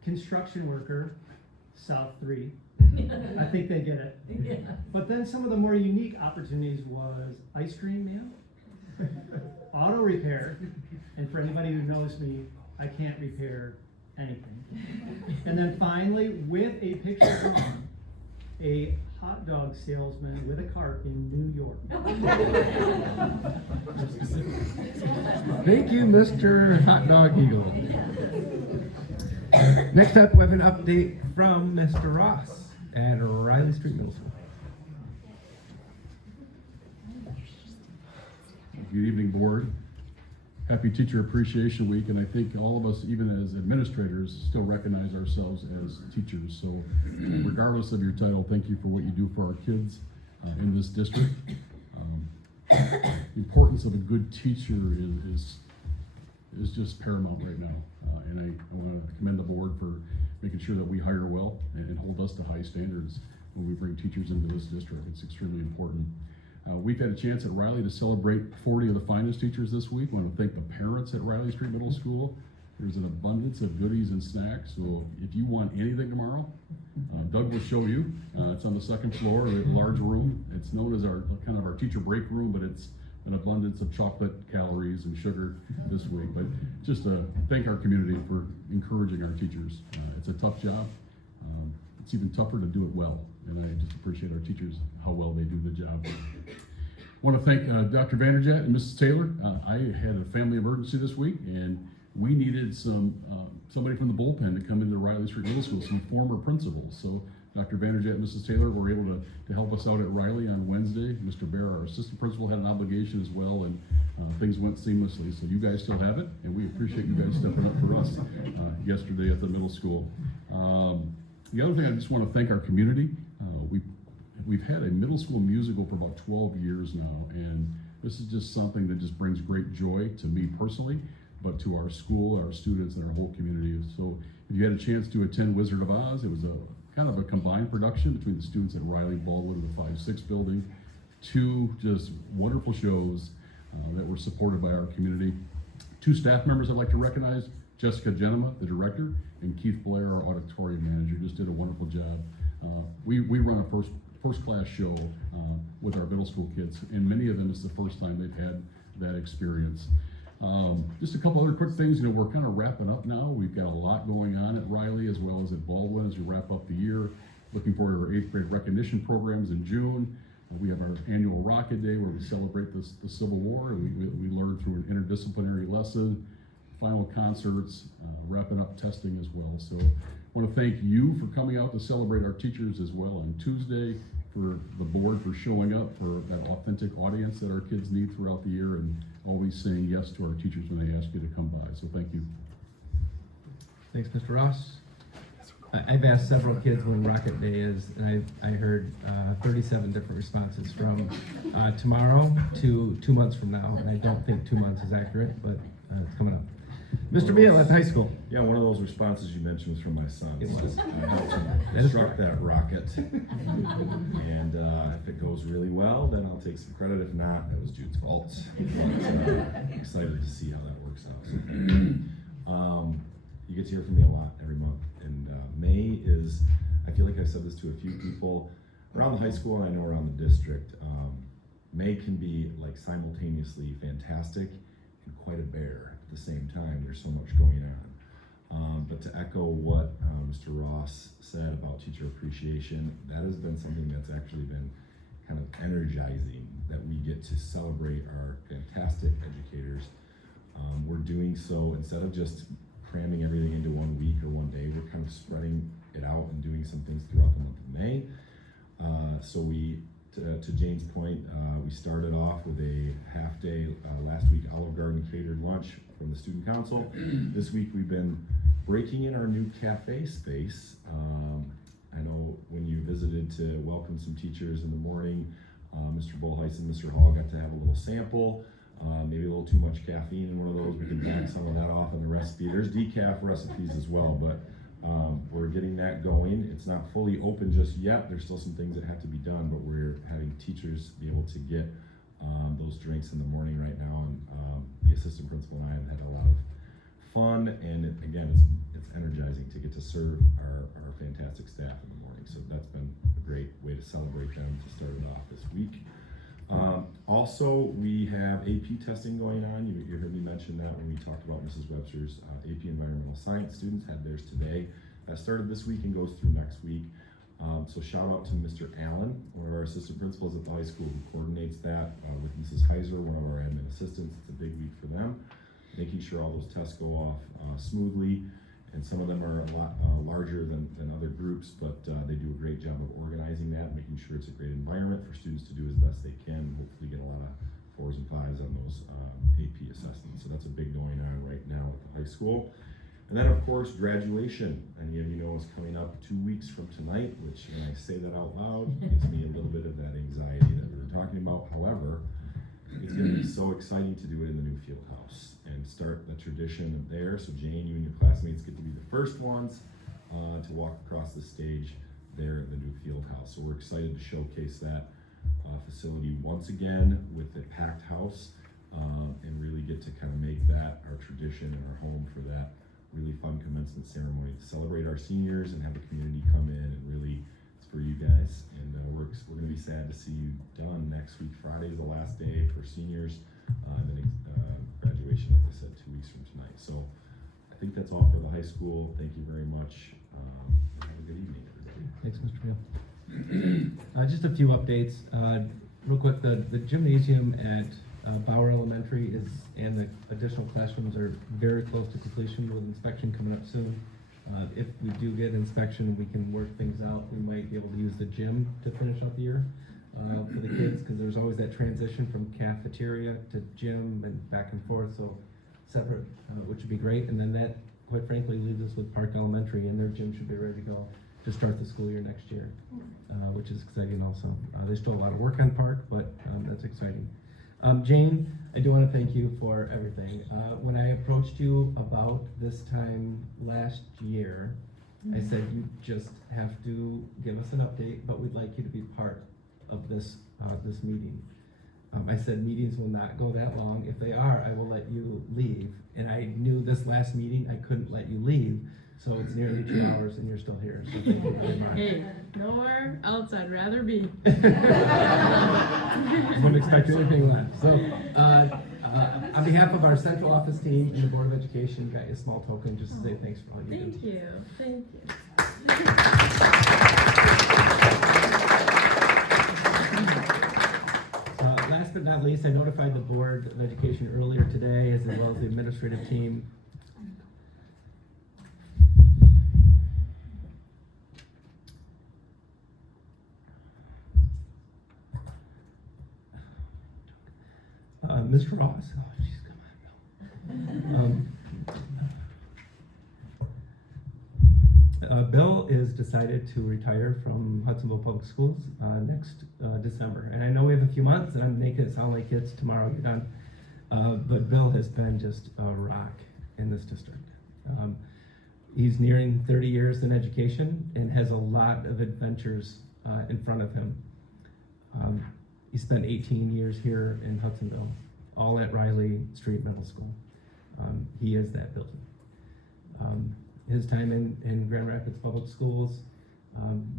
construction worker, South 3. I think they get it. Yeah. But then some of the more unique opportunities was ice cream man, auto repair, and for anybody who knows me, I can't repair anything. And then finally, with a picture on, a hot dog salesman with a cart in New York. Thank you, Mr. Hot Dog Eagle. Next up, we have an update from Mr. Ross at Riley Street Middle School. Good evening, board. Happy Teacher Appreciation Week, and I think all of us, even as administrators, still recognize ourselves as teachers. So regardless of your title, thank you for what you do for our kids in this district. The importance of a good teacher is just paramount right now. And I want to commend the board for making sure that we hire well and hold us to high standards when we bring teachers into this district. It's extremely important. We've had a chance at Riley to celebrate 40 of the finest teachers this week. I want to thank the parents at Riley Street Middle School. There's an abundance of goodies and snacks, so if you want anything tomorrow, Doug will show you. It's on the 2nd floor, we have a large room. It's known as our kind of our teacher break room, but it's an abundance of chocolate calories and sugar this week, but just to thank our community for encouraging our teachers. It's a tough job. It's even tougher to do it well, and I just appreciate our teachers, how well they do the job. I want to thank Dr. Vanderjagt and Mrs. Taylor. I had a family emergency this week, and we needed somebody from the bullpen to come into Riley Street Middle School, some former principals. So Dr. Vanderjagt and Mrs. Taylor were able to help us out at Riley on Wednesday. Mr. Bear, our assistant principal, had an obligation as well, and things went seamlessly. So you guys still have it, and we appreciate you guys stepping up for us yesterday at the middle school. The other thing, I just want to thank our community. We've had a middle school musical for about 12 years now, and this is just something that just brings great joy to me personally, but to our school, our students, and our whole community. So if you had a chance to attend Wizard of Oz, it was a kind of a combined production between the students at Riley, Baldwin, and the 5-6 building. Two just wonderful shows that were supported by our community. Two staff members I'd like to recognize, Jessica Genema, the director, and Keith Blair, our auditorium manager, just did a wonderful job. We run a first-class show with our middle school kids, and many of them, it's the first time they've had that experience. Just a couple other quick things. We're kind of wrapping up now. We've got a lot going on at Riley as well as at Baldwin as we wrap up the year. Looking forward to our 8th grade recognition programs in June. We have our annual Rocket Day where we celebrate the Civil War, and we learn through an interdisciplinary lesson, final concerts, wrapping up testing as well. So I want to thank you for coming out to celebrate our teachers as well on Tuesday, for the board for showing up, for that authentic audience that our kids need throughout the year, and always saying yes to our teachers when they ask you to come by. So thank you. Thanks, Mr. Ross. I've asked several kids when Rocket Day is, and I heard 37 different responses from tomorrow to 2 months from now, and I don't think 2 months is accurate, but it's coming up. Mr. Beal at the high school. Yeah, one of those responses you mentioned was from my son. It was. I helped him construct that rocket. And if it goes really well, then I'll take some credit. If not, it was Jude's fault. But excited to see how that works out. You get to hear from me a lot every month. And May is, I feel like I've said this to a few people around the high school and I know around the district. May can be like simultaneously fantastic and quite a bear. The same time, there's so much going on. But to echo what Mr. Ross said about teacher appreciation, that has been something that's actually been kind of energizing, that we get to celebrate our fantastic educators. We're doing so instead of just cramming everything into 1 week or 1 day, we're kind of spreading it out and doing some things throughout the month of May. So to Jane's point, we started off with a half day last week, Olive Garden catered lunch from the student council. This week we've been breaking in our new cafe space. I know when you visited to welcome some teachers in the morning, Mr. Bullheis and Mr. Hall got to have a little sample, maybe a little too much caffeine in one of those. We can back some of that off in the recipe. There's decaf recipes as well, but we're getting that going. It's not fully open just yet. There's still some things that have to be done, but we're having teachers be able to get those drinks in the morning right now. And the assistant principal and I have had a lot of fun, and again, it's energizing to get to serve our fantastic staff in the morning. So that's been a great way to celebrate them to start it off this week. Also, we have AP testing going on. You heard me mention that when we talked about Mrs. Webster's AP Environmental Science students had theirs today. That started this week and goes through next week. So shout out to Mr. Allen, one of our assistant principals at the high school, who coordinates that with Mrs. Heiser, one of our admin assistants. It's a big week for them, making sure all those tests go off smoothly. And some of them are a lot larger than other groups, but they do a great job of organizing that, making sure it's a great environment for students to do as best they can, and hopefully get a lot of 4s and 5s on those AP assessments. So that's a big going on right now at the high school. And then, of course, graduation. Any of you know is coming up 2 weeks from tonight, which when I say that out loud, gives me a little bit of that anxiety that we were talking about. However, it's going to be so exciting to do it in the new field house and start the tradition there. So Jane, you and your classmates get to be the first ones to walk across the stage there at the new field house. So we're excited to showcase that facility once again with the packed house and really get to kind of make that our tradition and our home for that really fun commencement ceremony to celebrate our seniors and have the community come in and really, it's for you guys. And we're going to be sad to see you done. Next week, Friday is the last day for seniors, and then graduation, like I said, 2 weeks from tonight. So I think that's all for the high school. Thank you very much. Have a good evening, everybody. Thanks, Mr. Beal. Just a few updates. Real quick, the gymnasium at Bauer Elementary and the additional classrooms are very close to completion with inspection coming up soon. If we do get inspection, we can work things out. We might be able to use the gym to finish out the year for the kids, because there's always that transition from cafeteria to gym and back and forth, so separate, which would be great. And then that, quite frankly, leaves us with Park Elementary, and their gym should be ready to go to start the school year next year, which is exciting also. There's still a lot of work on Park, but that's exciting. Jane, I do want to thank you for everything. When I approached you about this time last year, I said you just have to give us an update, but we'd like you to be part of this meeting. I said meetings will not go that long. If they are, I will let you leave. And I knew this last meeting I couldn't let you leave, so it's nearly 2 hours and you're still here. So thank you very much. Hey, nowhere else I'd rather be. I wouldn't expect anything less. So, on behalf of our central office team and the Board of Education, got you a small token just to say thanks for all you do. Thank you. Thank you. Last but not least, I notified the Board of Education earlier today, as well as the administrative team. Mr. Ross. Oh, jeez, come on, Bill. Bill is decided to retire from Hudsonville Public Schools next December. And I know we have a few months, and I'm making it sound like it's tomorrow you're done. But Bill has been just a rock in this district. He's nearing 30 years in education and has a lot of adventures in front of him. He spent 18 years here in Hudsonville, all at Riley Street Middle School. He is that building. His time in Grand Rapids Public Schools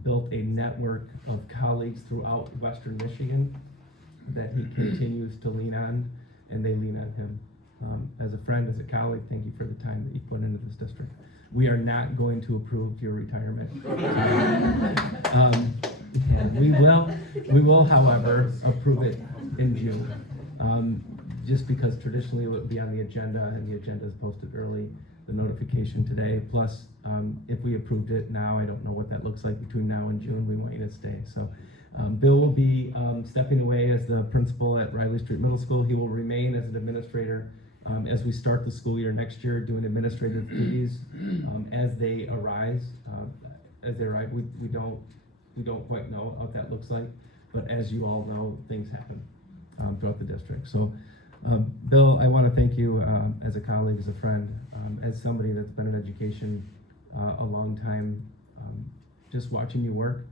built a network of colleagues throughout Western Michigan that he continues to lean on, and they lean on him. As a friend, as a colleague, thank you for the time that you put into this district. We are not going to approve your retirement. We will, however, approve it in June. Just because traditionally it would be on the agenda, and the agenda is posted early, the notification today. Plus, if we approved it now, I don't know what that looks like between now and June. We want you to stay. So Bill will be stepping away as the principal at Riley Street Middle School. He will remain as an administrator as we start the school year next year, doing administrative duties as they arise. We don't quite know what that looks like, but as you all know, things happen throughout the district. So, Bill, I want to thank you as a colleague, as a friend, as somebody that's been in education a long time. Just watching you work,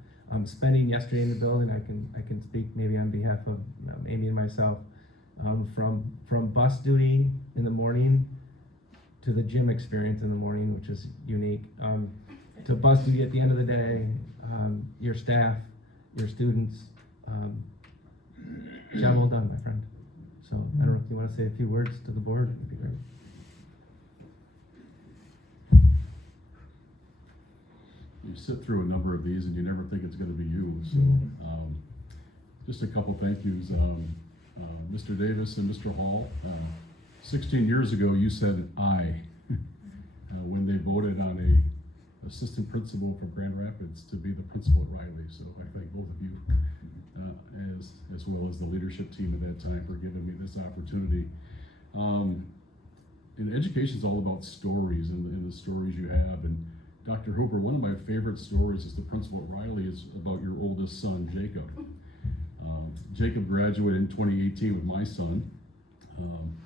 spending yesterday in the building, I can speak maybe on behalf of Amy and myself. From bus duty in the morning to the gym experience in the morning, which is unique, to bus duty at the end of the day, your staff, your students. Job well done, my friend. So I don't know if you want to say a few words to the board. It'd be great. You sit through a number of these and you never think it's going to be you. So just a couple thank yous. Mr. Davis and Mr. Hall, 16 years ago you said I when they voted on a assistant principal from Grand Rapids to be the principal at Riley. So I thank both of you as well as the leadership team at that time for giving me this opportunity. And education is all about stories and the stories you have. And Dr. Hooper, one of my favorite stories as the principal at Riley is about your oldest son, Jacob. Jacob graduated in 2018 with my son.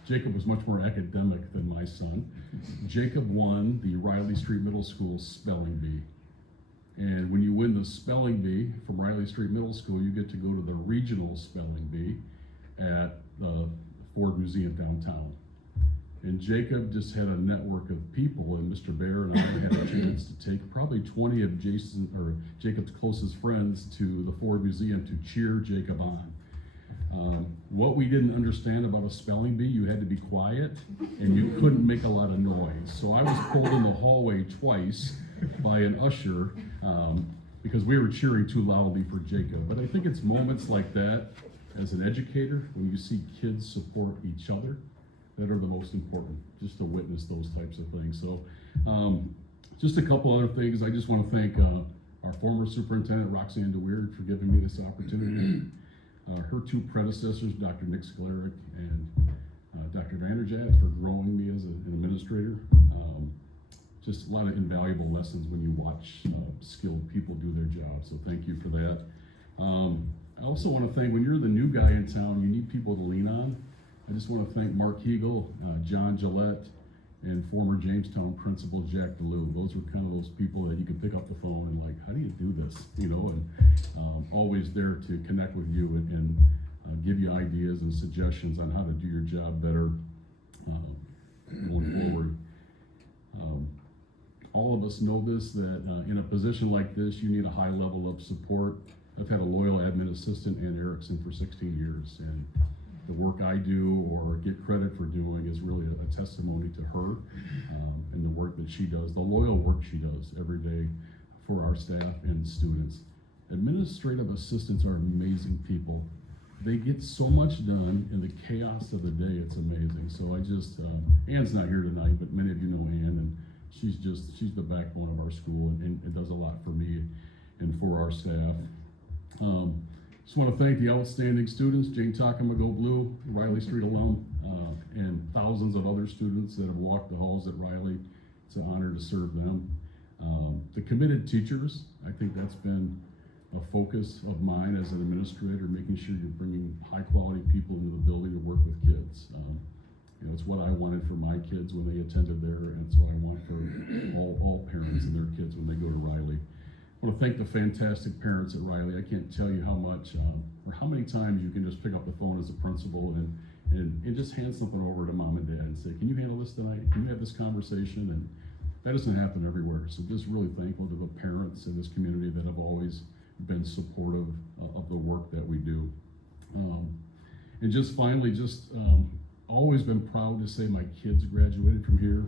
Jacob was much more academic than my son. Jacob won the Riley Street Middle School Spelling Bee. And when you win the Spelling Bee from Riley Street Middle School, you get to go to the regional Spelling Bee at the Ford Museum downtown. And Jacob just had a network of people, and Mr. Bear and I had a chance to take probably 20 of Jacob's closest friends to the Ford Museum to cheer Jacob on. What we didn't understand about a spelling bee, you had to be quiet and you couldn't make a lot of noise. So I was pulled in the hallway twice by an usher because we were cheering too loudly for Jacob. But I think it's moments like that as an educator, when you see kids support each other, that are the most important, just to witness those types of things. So just a couple other things. I just want to thank our former superintendent, Roxanne DeWeerd, for giving me this opportunity. Her two predecessors, Dr. Nick Sklaric and Dr. Vanderjagt, for growing me as an administrator. Just a lot of invaluable lessons when you watch skilled people do their job, so thank you for that. I also want to thank, when you're the new guy in town, you need people to lean on. I just want to thank Mark Hegel, John Gillette, and former Jamestown principal Jack DeLue. Those were kind of those people that you could pick up the phone and like, how do you do this? You know, and always there to connect with you and give you ideas and suggestions on how to do your job better going forward. All of us know this, that in a position like this, you need a high level of support. I've had a loyal admin assistant, Ann Erickson, for 16 years, and the work I do or get credit for doing is really a testimony to her and the work that she does, the loyal work she does every day for our staff and students. Administrative assistants are amazing people. They get so much done in the chaos of the day, it's amazing. So I just, Ann's not here tonight, but many of you know Ann, and she's the backbone of our school, and it does a lot for me and for our staff. Just want to thank the outstanding students, Jane Takama, Go Blue, Riley Street alum, and thousands of other students that have walked the halls at Riley. It's an honor to serve them. The committed teachers, I think that's been a focus of mine as an administrator, making sure you're bringing high quality people into the building to work with kids. You know, it's what I wanted for my kids when they attended there, and it's what I want for all parents and their kids when they go to Riley. I want to thank the fantastic parents at Riley. I can't tell you how much or how many times you can just pick up the phone as a principal and just hand something over to mom and dad and say, can you handle this tonight? Can you have this conversation? And that doesn't happen everywhere. So just really thankful to the parents in this community that have always been supportive of the work that we do. And just finally, always been proud to say my kids graduated from here.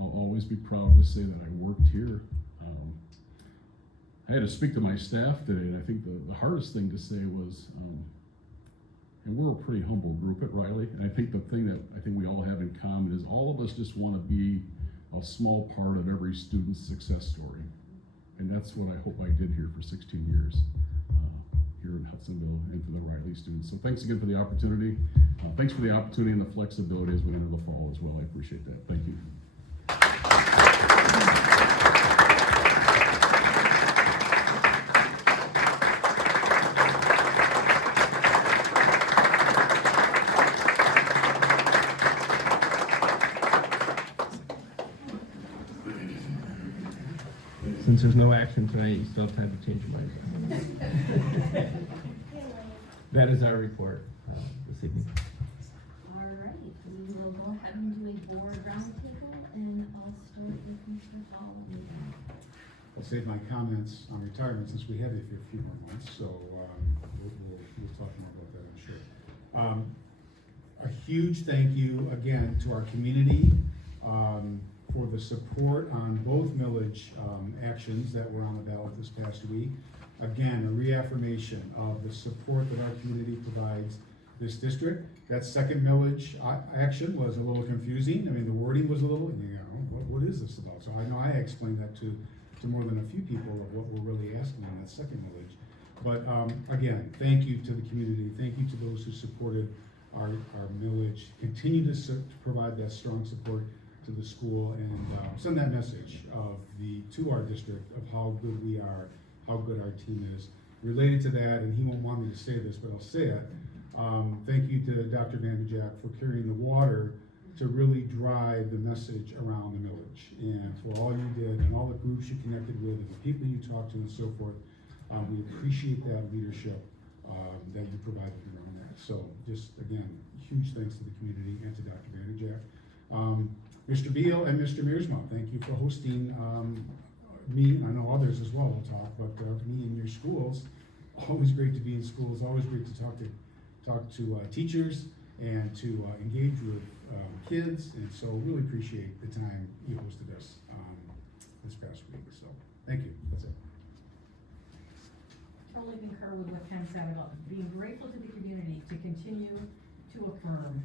I'll always be proud to say that I worked here. I had to speak to my staff today, and I think the hardest thing to say was, and we're a pretty humble group at Riley, and I think the thing that I think we all have in common is all of us just want to be a small part of every student's success story. And that's what I hope I did here for 16 years here in Hudsonville and for the Riley students. So thanks again for the opportunity. Thanks for the opportunity and the flexibility as we enter the fall as well. I appreciate that. Thank you. Since there's no action tonight, you still have time to change your mind. That is our report this evening. All right, we will go ahead and do a board roundtable, and I'll start with Mr. Hall. I'll save my comments on retirement since we have it for a few more months, so we'll talk more about that, I'm sure. A huge thank you again to our community for the support on both millage actions that were on the ballot this past week. Again, a reaffirmation of the support that our community provides this district. That second millage action was a little confusing. I mean, the wording was a little, what is this about? So I know I explained that to more than a few people of what we're really asking on that second millage. But again, thank you to the community. Thank you to those who supported our millage. Continue to provide that strong support to the school and send that message to our district of how good we are, how good our team is. Related to that, and he won't want me to say this, but I'll say it, thank you to Dr. Vanderjagt for carrying the water to really drive the message around the millage, and for all you did and all the groups you connected with and the people you talked to and so forth. We appreciate that leadership that you provided around that. So just again, huge thanks to the community and to Dr. Vanderjagt. Mr. Beal and Mr. Mearsma, thank you for hosting me, and I know others as well will talk, but me in your schools. Always great to be in schools, always great to talk to teachers and to engage with kids, and so really appreciate the time you hosted us this past week, so thank you, that's it. Totally concur with what Ken said about being grateful to the community to continue to affirm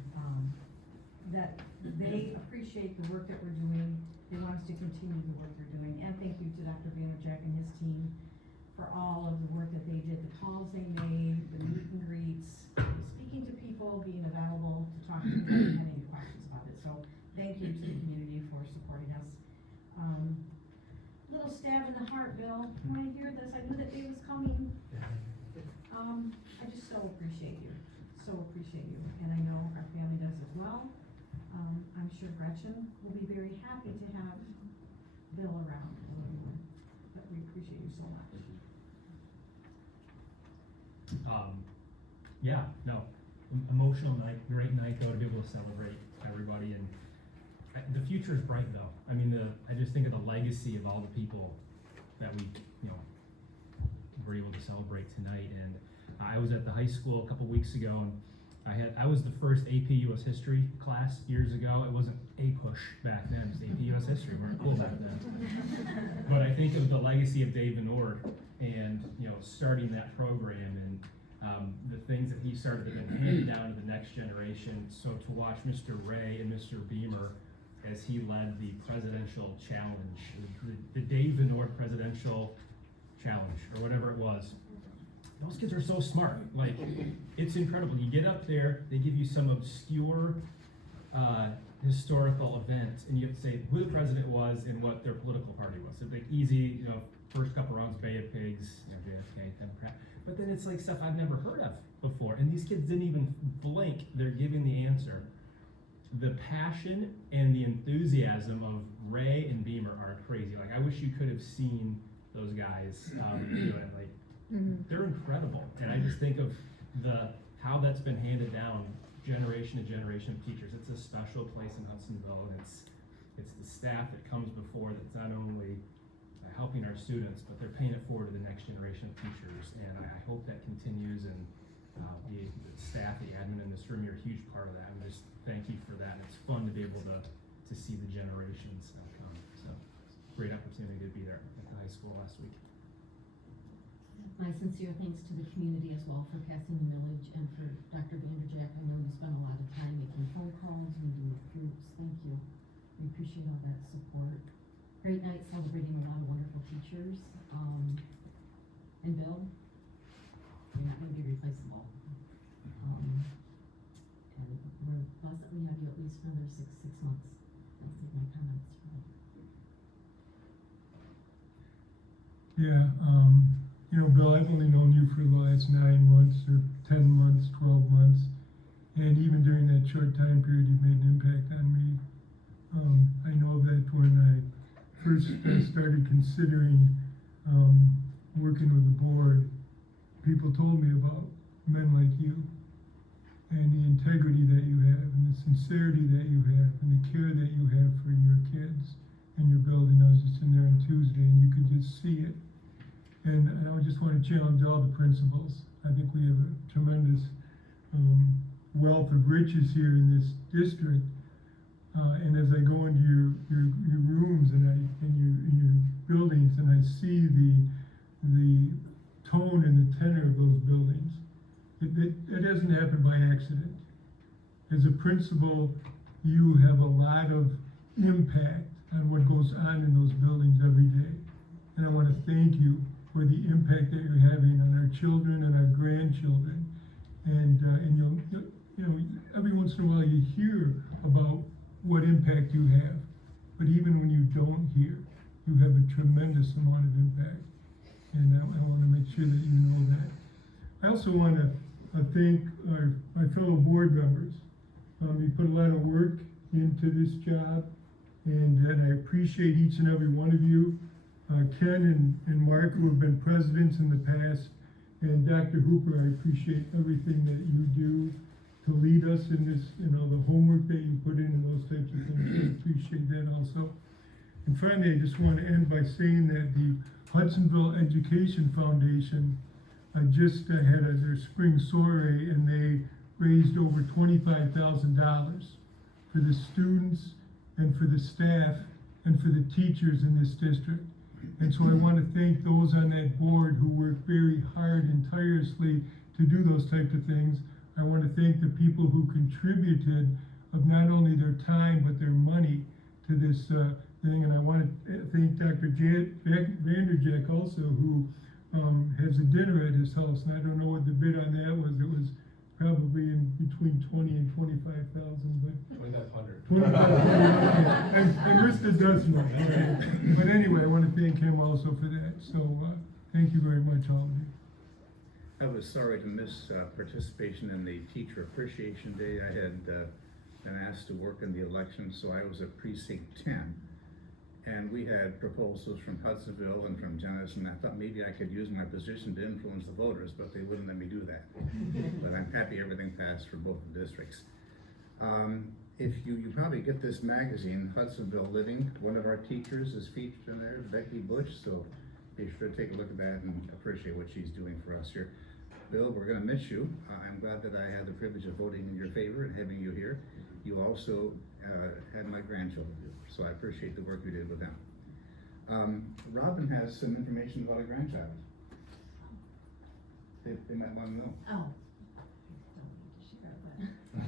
that they appreciate the work that we're doing. They want us to continue the work we're doing. And thank you to Dr. Vanderjack and his team for all of the work that they did, the calls they made, the meet and greets, speaking to people, being available to talk to them, and having any questions about it. So thank you to the community for supporting us. Little stab in the heart, Bill. When I hear this, I knew that day was coming. I just so appreciate you. So appreciate you. And I know our family does as well. I'm sure Gretchen will be very happy to have Bill around a little more. But we appreciate you so much. Yeah, no, emotional night, great night though, to be able to celebrate everybody, and the future is bright though. I mean, I just think of the legacy of all the people that we, were able to celebrate tonight. And I was at the high school a couple weeks ago, and I was the first AP US History class years ago. It wasn't A-Push back then, it was AP US History, we weren't cool back then. But I think of the legacy of Dave Nord and, starting that program, and the things that he started that have been handed down to the next generation. So to watch Mr. Ray and Mr. Beamer as he led the presidential challenge, the Dave Nord presidential challenge, or whatever it was. Those kids are so smart. Like, it's incredible. You get up there, they give you some obscure historical event, and you have to say who the president was and what their political party was. So like easy, first couple rounds, Bay of Pigs, JFK, Democrat. But then it's like stuff I've never heard of before. And these kids didn't even blink. They're giving the answer. The passion and the enthusiasm of Ray and Beamer are crazy. Like, I wish you could have seen those guys do it. Like, they're incredible. And I just think of how that's been handed down generation to generation of teachers. It's a special place in Hudsonville, and it's the staff that comes before that's not only helping our students, but they're paying it forward to the next generation of teachers. And I hope that continues, and the staff, the admin in this room, you're a huge part of that. And just thank you for that. And it's fun to be able to see the generations that come. So it's a great opportunity to be there at the high school last week. My sincere thanks to the community as well for passing the millage, and for Dr. Vanderjack. I know you spent a lot of time making phone calls, meeting with groups. Thank you. We appreciate all that support. Great night celebrating a lot of wonderful teachers. And Bill, you're not going to be replaceable. And we're blessed that we have you at least for another six months. That's like my comments. Yeah, Bill, I've only known you for the last 9 months or 10 months, 12 months, and even during that short time period, you've made an impact on me. I know that when I first started considering working with the board, people told me about men like you, and the integrity that you have, and the sincerity that you have, and the care that you have for your kids in your building. I was just in there on Tuesday, and you could just see it. And I just want to challenge all the principals. I think we have a tremendous wealth of riches here in this district. And as I go into your rooms and in your buildings, and I see the tone and the tenor of those buildings, it doesn't happen by accident. As a principal, you have a lot of impact on what goes on in those buildings every day. And I want to thank you for the impact that you're having on our children and our grandchildren. And you'll every once in a while you hear about what impact you have, but even when you don't hear, you have a tremendous amount of impact. And I want to make sure that you know that. I also want to thank my fellow board members. You put a lot of work into this job, and I appreciate each and every one of you. Ken and Mark, who have been presidents in the past, and Dr. Hooper, I appreciate everything that you do to lead us in this, you know, the homework that you put in and those types of things. I appreciate that also. And finally, I just want to end by saying that the Hudsonville Education Foundation just had their spring soiree, and they raised over $25,000 for the students and for the staff and for the teachers in this district. And so I want to thank those on that board who work very hard and tirelessly to do those types of things. I want to thank the people who contributed of not only their time but their money to this thing. And I want to thank Dr. Vanderjack also, who has a dinner at his house. And I don't know what the bid on that was. It was probably in between 20 and 25,000, but 2,500. 2,500. I missed the decimal. But anyway, I want to thank him also for that. So thank you very much, all of you. I was sorry to miss participation in the Teacher Appreciation Day. I had been asked to work in the election, so I was at Precinct 10. And we had proposals from Hudsonville and from Jenison. I thought maybe I could use my position to influence the voters, but they wouldn't let me do that. But I'm happy everything passed for both the districts. If you probably get this magazine, Hudsonville Living. One of our teachers is featured in there, Becky Bush, so be sure to take a look at that and appreciate what she's doing for us here. Bill, we're going to miss you. I'm glad that I had the privilege of voting in your favor and having you here. You also had my grandchildren, so I appreciate the work you did with them. Robin has some information about a grandchild. They might want to know. Oh, don't need to share, but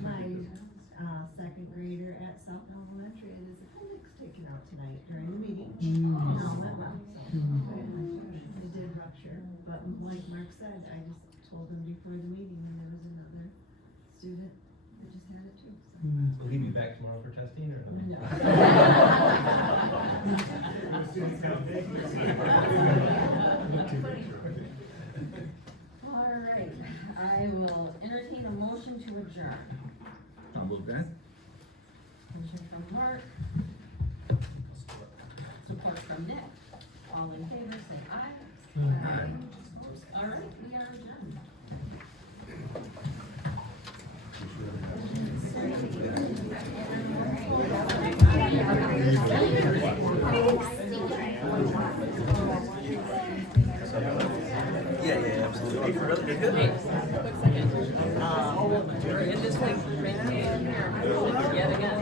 my second grader at South Elementary, and his appendix taken out tonight during the meeting. And all went well, so it did rupture. But like Mark said, I just told him before the meeting, and there was another student that just had it too. So. Will he be back tomorrow for testing or no? All right, I will entertain a motion to adjourn. I'll move that. Motion from Mark. Support from Nick. All in favor, say aye. Aye. All right, we are adjourned. Yeah, absolutely. Really good. Quick second. We're in this week, yet again.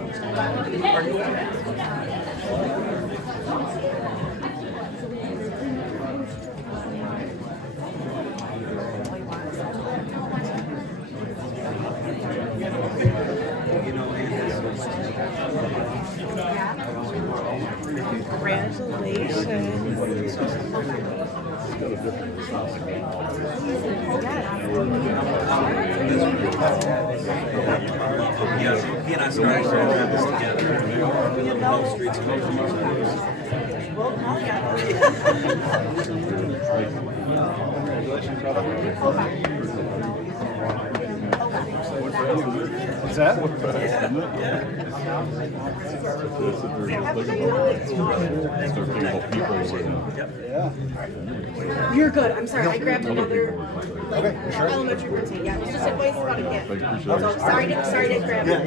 He and I started this together. We live on the streets of We'll call What's that? You're good. I'm sorry. I grabbed another elementary routine. Yeah, it's just a place about a kid. Sorry, didn't grab it.